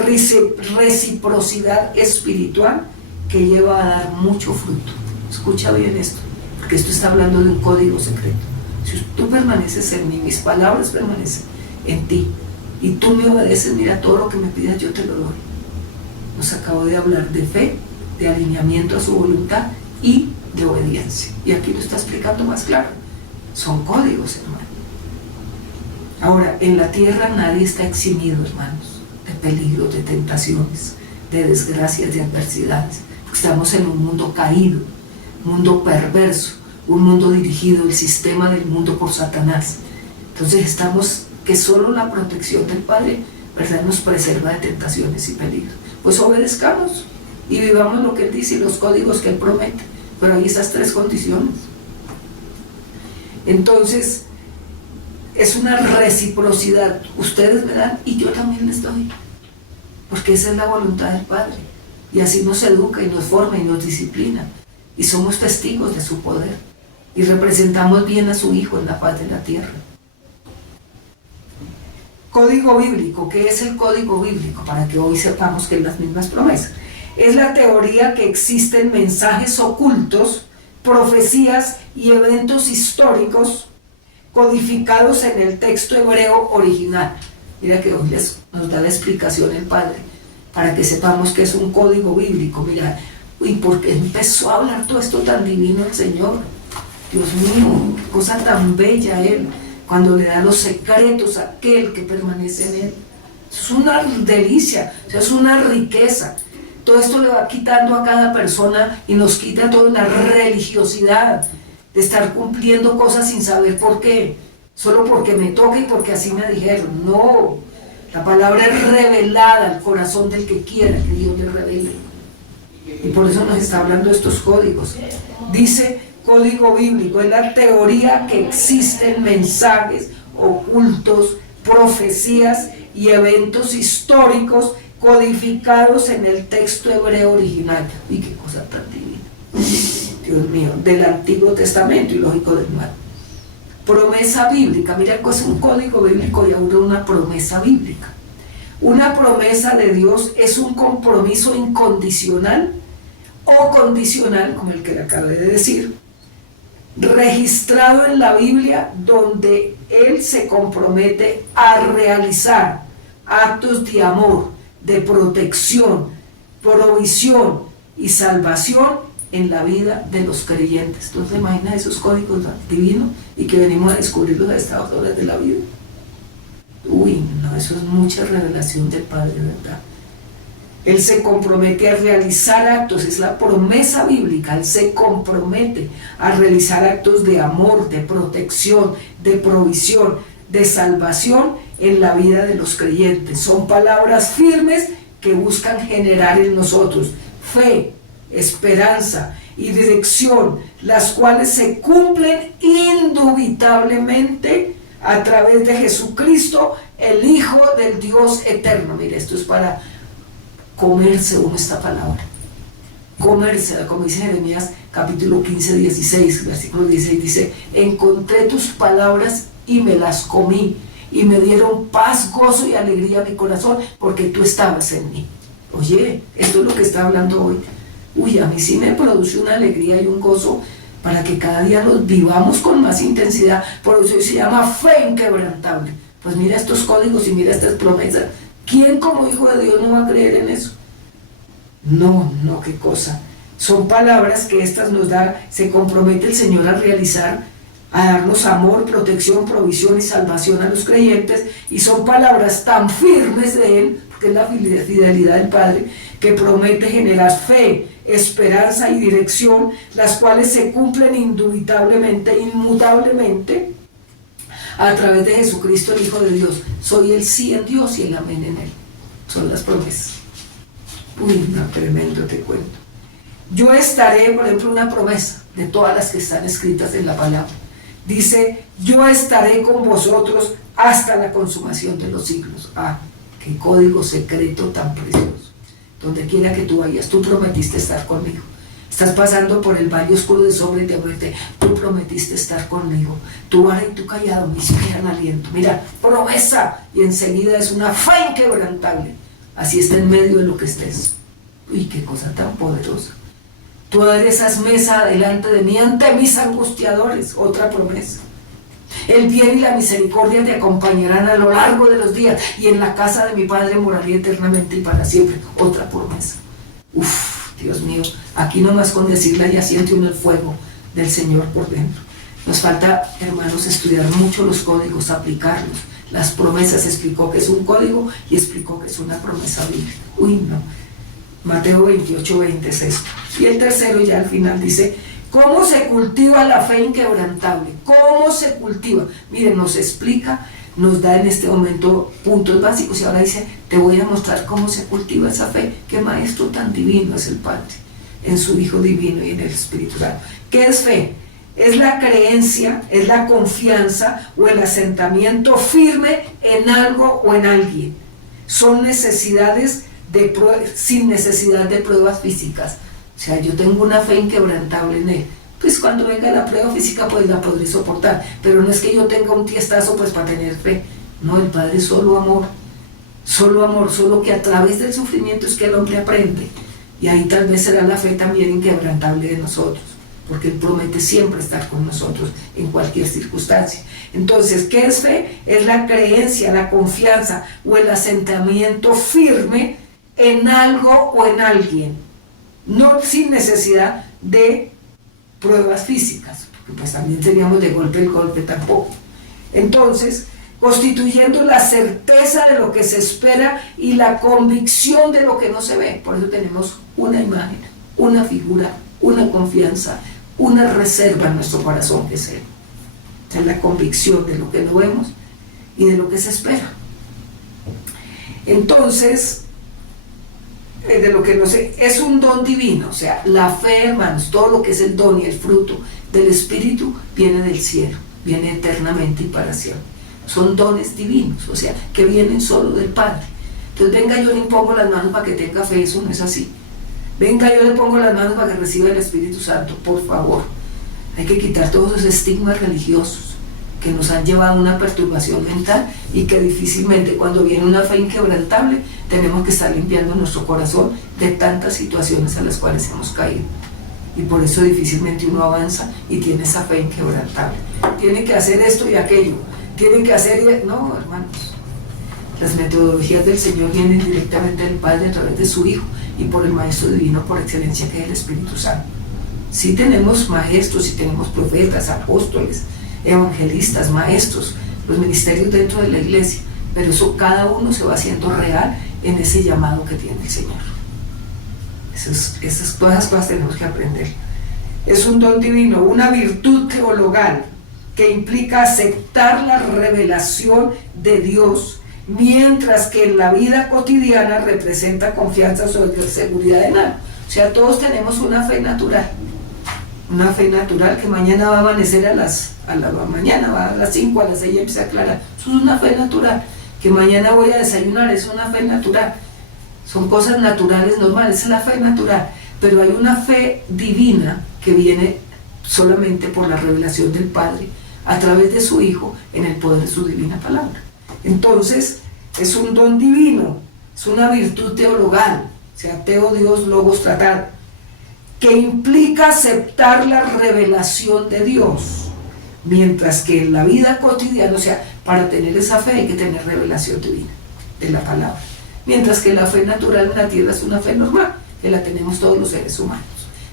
reciprocidad espiritual que lleva a dar mucho fruto. Escucha bien esto, porque esto está hablando de un código secreto. Si tú permaneces en mí, mis palabras permanecen en ti, y tú me obedeces, mira, todo lo que me pidas yo te lo doy. Nos acabo de hablar de fe, de alineamiento a su voluntad y de obediencia. Y aquí lo está explicando más claro. Son códigos, hermano. Ahora, en la tierra nadie está eximido, hermanos, de peligros, de tentaciones, de desgracias, de adversidades. Estamos en un mundo caído, un mundo perverso, un mundo dirigido, el sistema del mundo por Satanás. Entonces estamos, que solo la protección del Padre, ¿verdad?, nos preserva de tentaciones y peligros. Pues obedezcamos y vivamos lo que Él dice y los códigos que Él promete. Pero hay esas tres condiciones. Entonces, es una reciprocidad. Ustedes me dan y yo también les doy. Porque esa es la voluntad del Padre. Y así nos educa y nos forma y nos disciplina. Y somos testigos de su poder. Y representamos bien a su Hijo en la paz de la tierra. Código bíblico. ¿Qué es el código bíblico? Para que hoy sepamos que es las mismas promesas. Es la teoría que existen mensajes ocultos, profecías y eventos históricos codificados en el texto hebreo original. Mira que hoy nos da la explicación el Padre, para que sepamos que es un código bíblico. Mira, ¿y por qué empezó a hablar todo esto tan divino el Señor? Dios mío, cosa tan bella Él, cuando le da los secretos a aquel que permanece en Él. Es una delicia, o sea, es una riqueza. Todo esto le va quitando a cada persona y nos quita toda la religiosidad de estar cumpliendo cosas sin saber por qué, solo porque me toca y porque así me dijeron. No, la palabra es revelada al corazón del que quiera que Dios le revele. Y por eso nos está hablando de estos códigos. Dice código bíblico, es la teoría que existen mensajes ocultos, profecías y eventos históricos codificados en el texto hebreo original. Y qué cosa tan divina, Dios mío, del Antiguo Testamento y lógico del Nuevo. Promesa bíblica, mira que es un código bíblico y ahora una promesa bíblica. Una promesa de Dios es un compromiso incondicional o condicional, como el que le acabé de decir, registrado en la Biblia, donde Él se compromete a realizar actos de amor, de protección, provisión y salvación en la vida de los creyentes. Entonces imagina esos códigos divinos y que venimos a descubrirlos a estas horas de la vida. Uy, no, eso es mucha revelación del Padre, ¿verdad? Él se compromete a realizar actos, es la promesa bíblica. Él se compromete a realizar actos de amor, de protección, de provisión, de salvación en la vida de los creyentes. Son palabras firmes que buscan generar en nosotros fe, esperanza y dirección, las cuales se cumplen indubitablemente a través de Jesucristo, el Hijo del Dios eterno. Mire, esto es para comerse uno esta palabra, comérsela, como dice Jeremías capítulo 15, 16, versículo 16, dice: encontré tus palabras y me las comí, y me dieron paz, gozo y alegría a mi corazón, porque tú estabas en mí. Oye, esto es lo que está hablando hoy. Uy, a mí sí me produce una alegría y un gozo para que cada día los vivamos con más intensidad. Por eso se llama fe inquebrantable. Pues mira estos códigos y mira estas promesas. ¿Quién como hijo de Dios no va a creer en eso? No, qué cosa. Son palabras que estas nos da, se compromete el Señor a realizar, a darnos amor, protección, provisión y salvación a los creyentes, y son palabras tan firmes de Él, porque es la fidelidad del Padre, que promete generar fe, esperanza y dirección, las cuales se cumplen indubitablemente, inmutablemente, a través de Jesucristo, el Hijo de Dios. Soy el sí en Dios y el amén en Él. Son las promesas. Uy, no, tremendo, te cuento. Yo estaré, por ejemplo, una promesa de todas las que están escritas en la palabra. Dice: yo estaré con vosotros hasta la consumación de los siglos. Ah, qué código secreto tan precioso. Donde quiera que tú vayas, tú prometiste estar conmigo. Estás pasando por el valle oscuro de sombra y de muerte, tú prometiste estar conmigo. Tu vara y tu callado me inspiran aliento. Mira, promesa, y enseguida es una fe inquebrantable. Así está en medio de lo que estés. Uy, qué cosa tan poderosa. Tú aderezas mesa delante de mí ante mis angustiadores. Otra promesa. El bien y la misericordia te acompañarán a lo largo de los días, y en la casa de mi Padre moraré eternamente y para siempre. Otra promesa. Uf, Dios mío, aquí nomás con decirla ya siente uno el fuego del Señor por dentro. Nos falta, hermanos, estudiar mucho los códigos, aplicarlos. Las promesas, explicó que es un código y explicó que es una promesa bíblica. Uy, no. Mateo 28, 20 es esto. Y el tercero ya al final dice: ¿cómo se cultiva la fe inquebrantable? ¿Cómo se cultiva? Miren, nos explica, nos da en este momento puntos básicos, y ahora dice: te voy a mostrar cómo se cultiva esa fe. Qué maestro tan divino es el Padre, en su Hijo divino y en el Espíritu Santo. ¿Qué es fe? Es la creencia, es la confianza o el asentamiento firme en algo o en alguien. Son necesidades sin necesidad de pruebas físicas. O sea, yo tengo una fe inquebrantable en Él. Pues cuando venga la prueba física, pues la podré soportar. Pero no es que yo tenga un tiestazo pues para tener fe. No, el Padre es solo amor, solo que a través del sufrimiento es que el hombre aprende. Y ahí tal vez será la fe también inquebrantable de nosotros, porque Él promete siempre estar con nosotros en cualquier circunstancia. Entonces, ¿qué es fe? Es la creencia, la confianza o el asentamiento firme en algo o en alguien, no sin necesidad de pruebas físicas, porque pues también teníamos de golpe el golpe tampoco. Entonces, constituyendo la certeza de lo que se espera y la convicción de lo que no se ve. Por eso tenemos una imagen, una figura, una confianza, una reserva en nuestro corazón, que es Él. Es la convicción de lo que no vemos y de lo que se espera. Entonces, de lo que no sé, es un don divino. O sea, la fe, hermanos, todo lo que es el don y el fruto del Espíritu viene del cielo, viene eternamente y para siempre. Son dones divinos, o sea, que vienen solo del Padre. Entonces venga, yo le impongo las manos para que tenga fe, eso no es así. Venga, yo le pongo las manos para que reciba el Espíritu Santo, por favor. Hay que quitar todos esos estigmas religiosos que nos han llevado a una perturbación mental y que difícilmente cuando viene una fe inquebrantable tenemos que estar limpiando nuestro corazón de tantas situaciones a las cuales hemos caído. Y por eso difícilmente uno avanza y tiene esa fe inquebrantable. Tiene que hacer esto y aquello, tienen que hacer... No, hermanos, las metodologías del Señor vienen directamente del Padre a través de su Hijo y por el Maestro Divino por excelencia, que es el Espíritu Santo. Sí tenemos maestros, sí tenemos profetas, apóstoles, evangelistas, maestros, los ministerios dentro de la iglesia, pero eso cada uno se va haciendo real en ese llamado que tiene el Señor. Todas esas cosas tenemos que aprender. Es un don divino, una virtud teologal que implica aceptar la revelación de Dios, mientras que en la vida cotidiana representa confianza o seguridad en algo. O sea, todos tenemos una fe natural que mañana va a amanecer a las 5, a las 6 y empieza a aclarar. Eso es una fe natural. Que mañana voy a desayunar, es una fe natural. Son cosas naturales, normales, es la fe natural. Pero hay una fe divina que viene solamente por la revelación del Padre a través de su Hijo en el poder de su divina palabra. Entonces, es un don divino, es una virtud teologal, o sea, teo, Dios, logos, tratado, que implica aceptar la revelación de Dios, mientras que en la vida cotidiana, o sea, para tener esa fe hay que tener revelación divina de la palabra, mientras que la fe natural en la tierra es una fe normal, que la tenemos todos los seres humanos.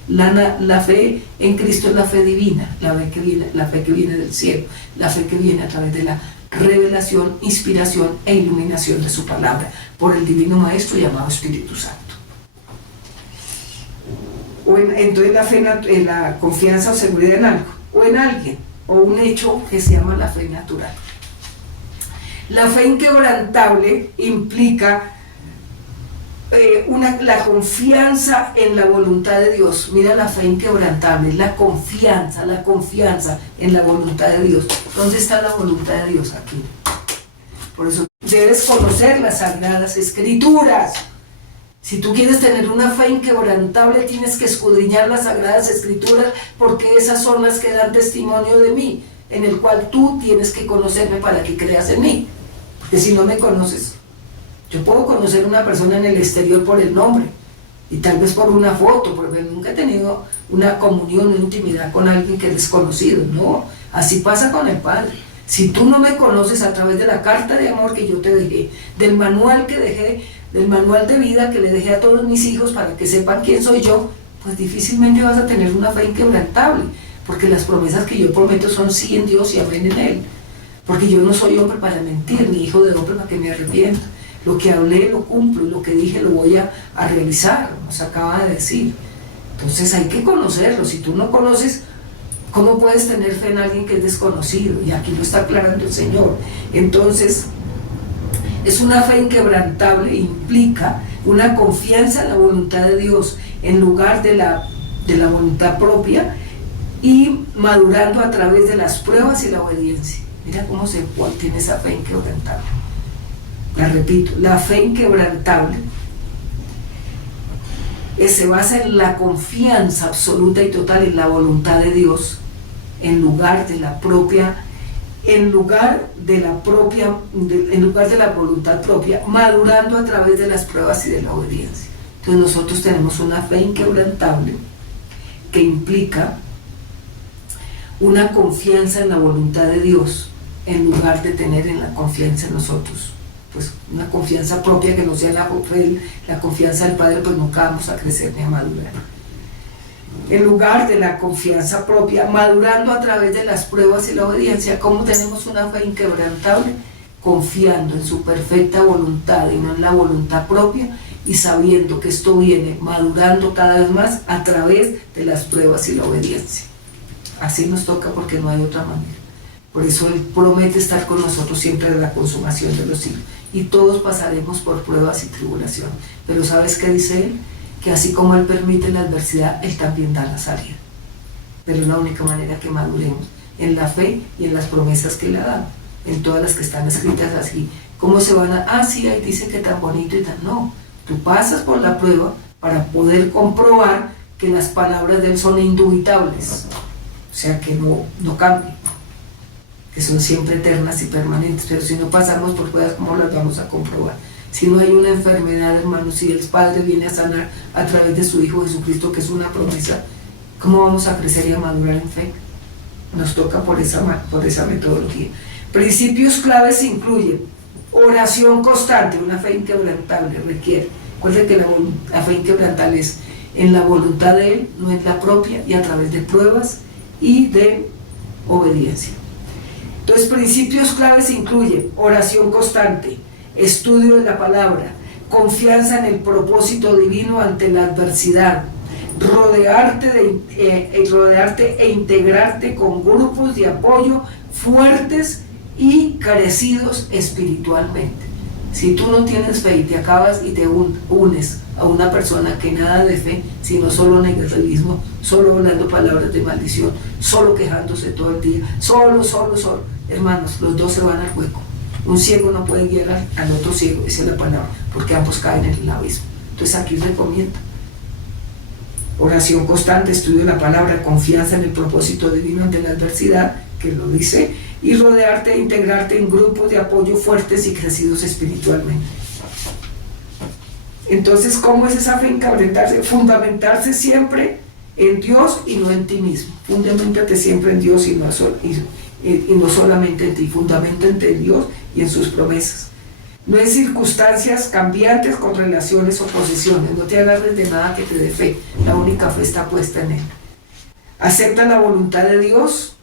La fe en Cristo es la fe divina, la fe que viene del cielo, la fe que viene a través de la revelación, inspiración e iluminación de su palabra, por el divino Maestro llamado Espíritu Santo. Entonces la fe en la confianza o seguridad en algo, o en alguien, o un hecho que se llama la fe natural. La fe inquebrantable implica la confianza en la voluntad de Dios. Mira, la fe inquebrantable, la confianza en la voluntad de Dios. ¿Dónde está la voluntad de Dios? Aquí. Por eso debes conocer las Sagradas Escrituras. Si tú quieres tener una fe inquebrantable, tienes que escudriñar las Sagradas Escrituras, porque esas son las que dan testimonio de mí, en el cual tú tienes que conocerme para que creas en mí. Porque si no me conoces, yo puedo conocer a una persona en el exterior por el nombre y tal vez por una foto, porque nunca he tenido una comunión, una intimidad con alguien que es desconocido. No, así pasa con el Padre. Si tú no me conoces a través de la carta de amor que yo te dejé, del manual que dejé, del manual de vida que le dejé a todos mis hijos para que sepan quién soy yo, pues difícilmente vas a tener una fe inquebrantable, porque las promesas que yo prometo son sí en Dios y amén en Él, porque yo no soy hombre para mentir, ni hijo de hombre para que me arrepienta. Lo que hablé lo cumplo y lo que dije lo voy a realizar, nos acaba de decir. Entonces hay que conocerlo. Si tú no conoces, ¿cómo puedes tener fe en alguien que es desconocido? Y aquí lo está aclarando el Señor. Entonces, es una fe inquebrantable, implica una confianza en la voluntad de Dios en lugar de la voluntad propia, y madurando a través de las pruebas y la obediencia. Mira cómo se tiene esa fe inquebrantable. La repito, la fe inquebrantable se basa en la confianza absoluta y total en la voluntad de Dios, en lugar de la voluntad propia, madurando a través de las pruebas y de la obediencia. Entonces nosotros tenemos una fe inquebrantable que implica una confianza en la voluntad de Dios, en lugar de tener en la confianza en nosotros. Pues una confianza propia que no sea la confianza del Padre, pues nunca vamos a crecer ni a madurar. En lugar de la confianza propia, madurando a través de las pruebas y la obediencia. ¿Cómo tenemos una fe inquebrantable? Confiando en su perfecta voluntad y no en la voluntad propia, y sabiendo que esto viene madurando cada vez más a través de las pruebas y la obediencia. Así nos toca, porque no hay otra manera. Por eso Él promete estar con nosotros siempre de la consumación de los siglos. Y todos pasaremos por pruebas y tribulación. Pero ¿sabes qué dice Él? Que así como Él permite la adversidad, Él también da la salida. Pero es la única manera que maduremos, en la fe y en las promesas que Él ha dado, en todas las que están escritas así ¿Cómo se van a...? Ah, sí, ahí dice que tan bonito y tan... No, tú pasas por la prueba para poder comprobar que las palabras de Él son indubitables, o sea, que no cambian, que son siempre eternas y permanentes. Pero si no pasamos por pruebas, ¿cómo las vamos a comprobar? Si no hay una enfermedad, hermanos, si el Padre viene a sanar a través de su Hijo Jesucristo, que es una promesa, ¿cómo vamos a crecer y a madurar en fe? Nos toca por esa metodología. Principios claves incluyen oración constante, una fe inquebrantable requiere. Recuerden que la fe inquebrantable es en la voluntad de Él, no en la propia, y a través de pruebas y de obediencia. Entonces, principios claves incluyen oración constante, estudio de la palabra, confianza en el propósito divino ante la adversidad, rodearte e integrarte con grupos de apoyo fuertes y carecidos espiritualmente. Si tú no tienes fe y te acabas y te unes a una persona que nada de fe, sino solo negativismo, solo hablando palabras de maldición, solo quejándose todo el día, solo, hermanos, los dos se van al hueco. Un ciego no puede guiar al otro ciego, esa es la palabra, porque ambos caen en el abismo. Entonces aquí recomiendo oración constante, estudio de la palabra, confianza en el propósito divino ante la adversidad, que lo dice, y rodearte e integrarte en grupos de apoyo fuertes y crecidos espiritualmente. Entonces, ¿cómo es esa fe inquebrantarse? Fundamentarse siempre en Dios y no en ti mismo. Fundamentate siempre en Dios y no solamente en ti. Fundamentate en Dios y en sus promesas. No en circunstancias cambiantes con relaciones o posesiones. No te agarres de nada que te dé fe. La única fe está puesta en Él. Acepta la voluntad de Dios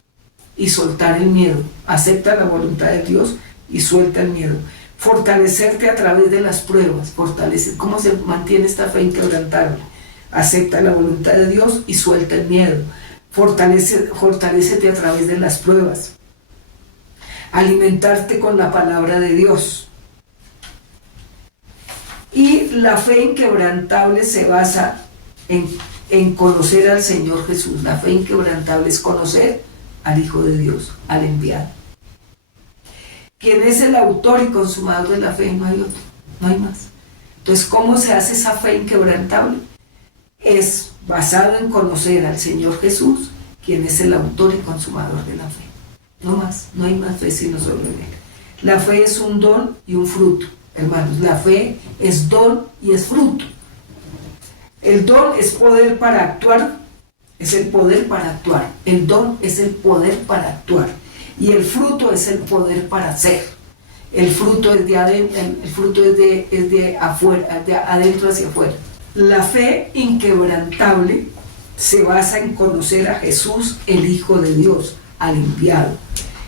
y soltar el miedo. Acepta la voluntad de Dios y suelta el miedo. Fortalecerte a través de las pruebas. ¿Cómo se mantiene esta fe inquebrantable? Acepta la voluntad de Dios y suelta el miedo. Fortalécete a través de las pruebas. Alimentarte con la palabra de Dios. Y la fe inquebrantable se basa en conocer al Señor Jesús. La fe inquebrantable es conocer al Hijo de Dios, al enviado. Quien es el autor y consumador de la fe, no hay otro, no hay más. Entonces, ¿cómo se hace esa fe inquebrantable? Es basado en conocer al Señor Jesús, quien es el autor y consumador de la fe. No más, no hay más fe sino solo en Él. La fe es un don y un fruto, hermanos. La fe es don y es fruto. El don es poder para actuar, es el poder para actuar. El don es el poder para actuar. Y el fruto es el poder para hacer. El fruto es de adentro, es de afuera, de adentro hacia afuera. La fe inquebrantable se basa en conocer a Jesús, el Hijo de Dios, al enviado,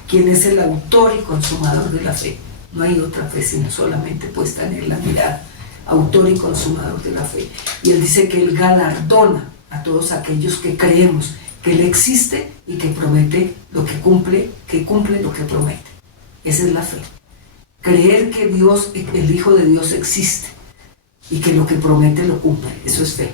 quien es el autor y consumador de la fe. No hay otra fe sino solamente puesta en Él la mirada, autor y consumador de la fe. Y Él dice que Él galardona a todos aquellos que creemos que Él existe y que promete lo que cumple lo que promete. Esa es la fe. Creer que Dios, el Hijo de Dios existe y que lo que promete lo cumple. Eso es fe.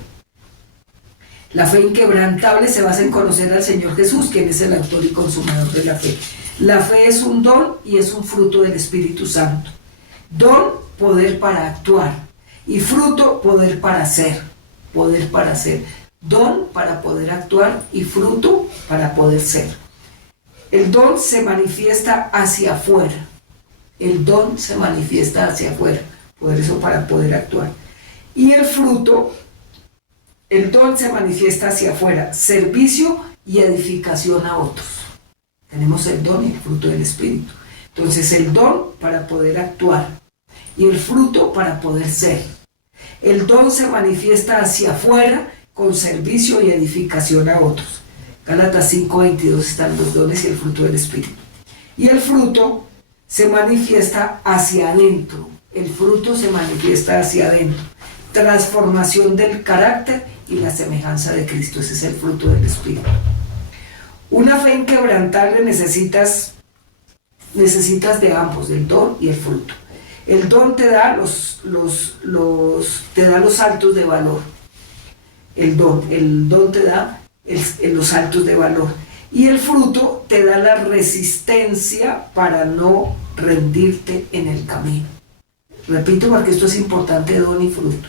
La fe inquebrantable se basa en conocer al Señor Jesús, quien es el autor y consumador de la fe. La fe es un don y es un fruto del Espíritu Santo. Don, poder para actuar. Y fruto, poder para hacer. Poder para hacer. Don para poder actuar y fruto para poder ser. El don se manifiesta hacia afuera. El don se manifiesta hacia afuera. Por eso para poder actuar. Y el fruto, el don se manifiesta hacia afuera. Servicio y edificación a otros. Tenemos el don y el fruto del Espíritu. Entonces el don para poder actuar y el fruto para poder ser. El don se manifiesta hacia afuera con servicio y edificación a otros. Gálatas 5:22 están los dones y el fruto del Espíritu. Y el fruto se manifiesta hacia adentro. El fruto se manifiesta hacia adentro. Transformación del carácter y la semejanza de Cristo. Ese es el fruto del Espíritu. Una fe inquebrantable necesitas de ambos, del don y el fruto. El don te da te da los saltos de valor. El don te da los saltos de valor. Y el fruto te da la resistencia para no rendirte en el camino. Repito porque esto es importante, don y fruto.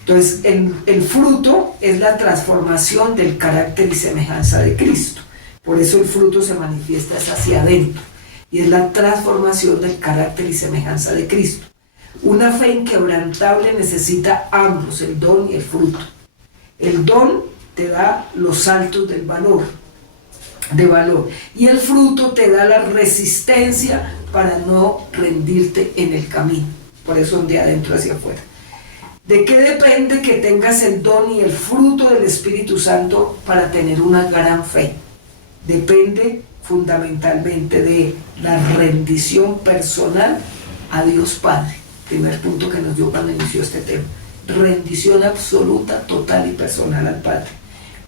Entonces, el fruto es la transformación del carácter y semejanza de Cristo. Por eso el fruto se manifiesta hacia adentro. Y es la transformación del carácter y semejanza de Cristo. Una fe inquebrantable necesita ambos, el don y el fruto. El don te da los saltos de valor. Y el fruto te da la resistencia para no rendirte en el camino. Por eso son de adentro hacia afuera. ¿De qué depende que tengas el don y el fruto del Espíritu Santo para tener una gran fe? Depende fundamentalmente de la rendición personal a Dios Padre. Primer punto que nos dio cuando inició este tema. Rendición absoluta, total y personal al Padre.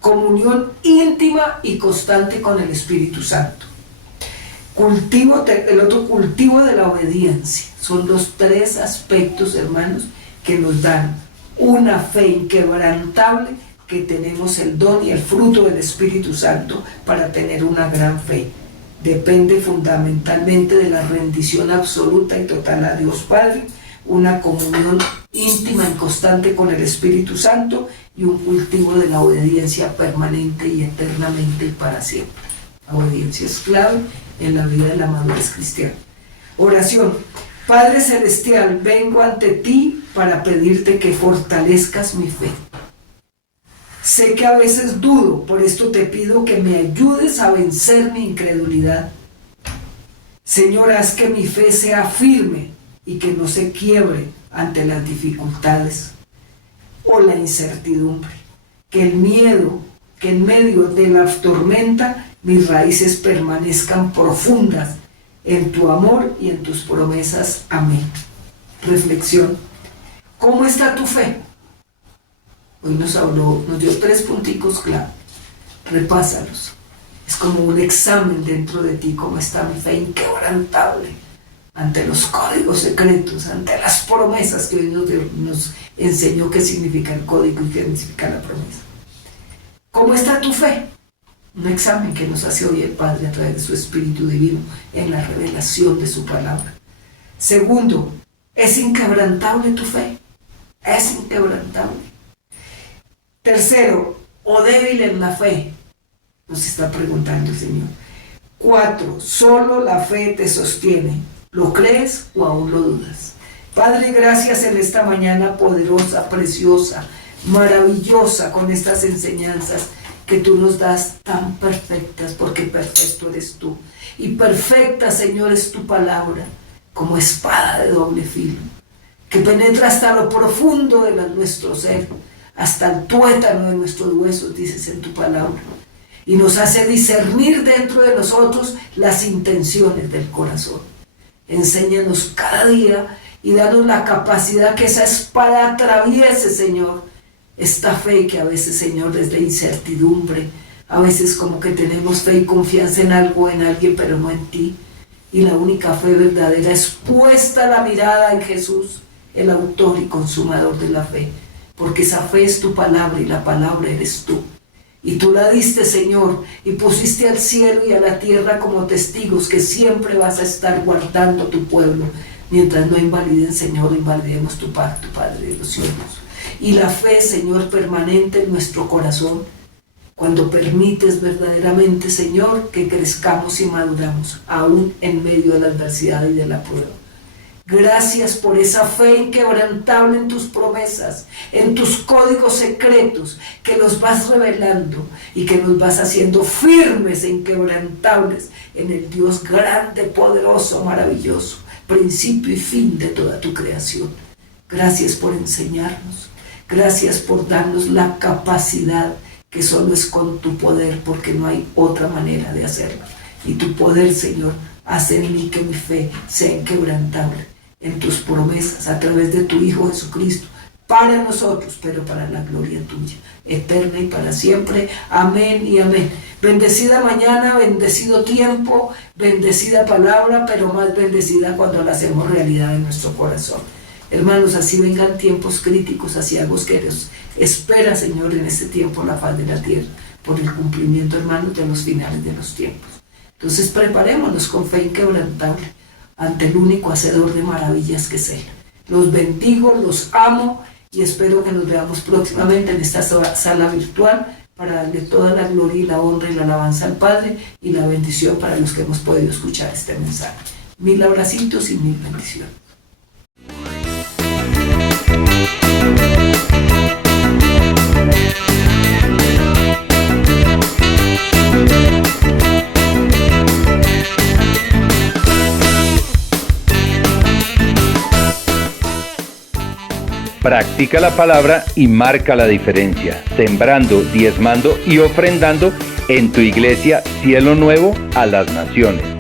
Comunión íntima y constante con el Espíritu Santo. El otro cultivo de la obediencia. Son los tres aspectos, hermanos, que nos dan una fe inquebrantable, que tenemos el don y el fruto del Espíritu Santo para tener una gran fe. Depende fundamentalmente de la rendición absoluta y total a Dios Padre, una comunión íntima y constante con el Espíritu Santo y un cultivo de la obediencia permanente y eternamente y para siempre. La obediencia es clave en la vida de la madurez cristiana. Oración. Padre Celestial, vengo ante ti para pedirte que fortalezcas mi fe. Sé que a veces dudo, por esto te pido que me ayudes a vencer mi incredulidad. Señor, haz que mi fe sea firme y que no se quiebre ante las dificultades o la incertidumbre. Que el miedo, que en medio de la tormenta mis raíces permanezcan profundas en tu amor y en tus promesas. Amén. Reflexión. ¿Cómo está tu fe? Hoy nos dio 3 punticos clave. Repásalos. Es como un examen dentro de ti, cómo está mi fe inquebrantable ante los códigos secretos, ante las promesas que hoy nos enseñó qué significa el código y qué significa la promesa. ¿Cómo está tu fe? Un examen que nos hace hoy el Padre a través de su Espíritu Divino en la revelación de su palabra. Segundo, ¿es inquebrantable tu fe? ¿Es inquebrantable? Tercero, ¿o débil en la fe? Nos está preguntando el Señor. 4, solo la fe te sostiene. ¿Lo crees o aún lo dudas? Padre, gracias en esta mañana poderosa, preciosa, maravillosa, con estas enseñanzas que tú nos das tan perfectas, porque perfecto eres tú. Y perfecta, Señor, es tu palabra, como espada de doble filo, que penetra hasta lo profundo de nuestro ser, hasta el tuétano de nuestros huesos, dices en tu palabra, y nos hace discernir dentro de nosotros las intenciones del corazón. Enséñanos cada día y danos la capacidad que esa espada atraviese, Señor, esta fe que a veces, Señor, es de incertidumbre, a veces como que tenemos fe y confianza en algo, en alguien, pero no en ti. Y la única fe verdadera es puesta la mirada en Jesús, el autor y consumador de la fe, porque esa fe es tu palabra y la palabra eres tú. Y tú la diste, Señor, y pusiste al cielo y a la tierra como testigos que siempre vas a estar guardando tu pueblo, mientras no invaliden, Señor, invalidemos tu pacto, Padre de los cielos. Y la fe, Señor, permanente en nuestro corazón, cuando permites verdaderamente, Señor, que crezcamos y maduramos, aún en medio de la adversidad y de la prueba. Gracias por esa fe inquebrantable en tus promesas, en tus códigos secretos, que los vas revelando y que nos vas haciendo firmes e inquebrantables en el Dios grande, poderoso, maravilloso, principio y fin de toda tu creación. Gracias por enseñarnos. Gracias por darnos la capacidad que solo es con tu poder, porque no hay otra manera de hacerlo. Y tu poder, Señor, hace en mí que mi fe sea inquebrantable en tus promesas a través de tu Hijo Jesucristo, para nosotros, pero para la gloria tuya, eterna y para siempre. Amén y amén. Bendecida mañana, bendecido tiempo, bendecida palabra, pero más bendecida cuando la hacemos realidad en nuestro corazón. Hermanos, así vengan tiempos críticos, aciagos que Dios espera, Señor, en este tiempo la paz de la tierra, por el cumplimiento, hermanos, de los finales de los tiempos. Entonces preparémonos con fe inquebrantable ante el único hacedor de maravillas que es Él. Los bendigo, los amo y espero que nos veamos próximamente en esta sala virtual para darle toda la gloria y la honra y la alabanza al Padre y la bendición para los que hemos podido escuchar este mensaje. 1000 abracitos y 1000 bendiciones. Practica la palabra y marca la diferencia, sembrando, diezmando y ofrendando en tu iglesia Cielo Nuevo a las Naciones.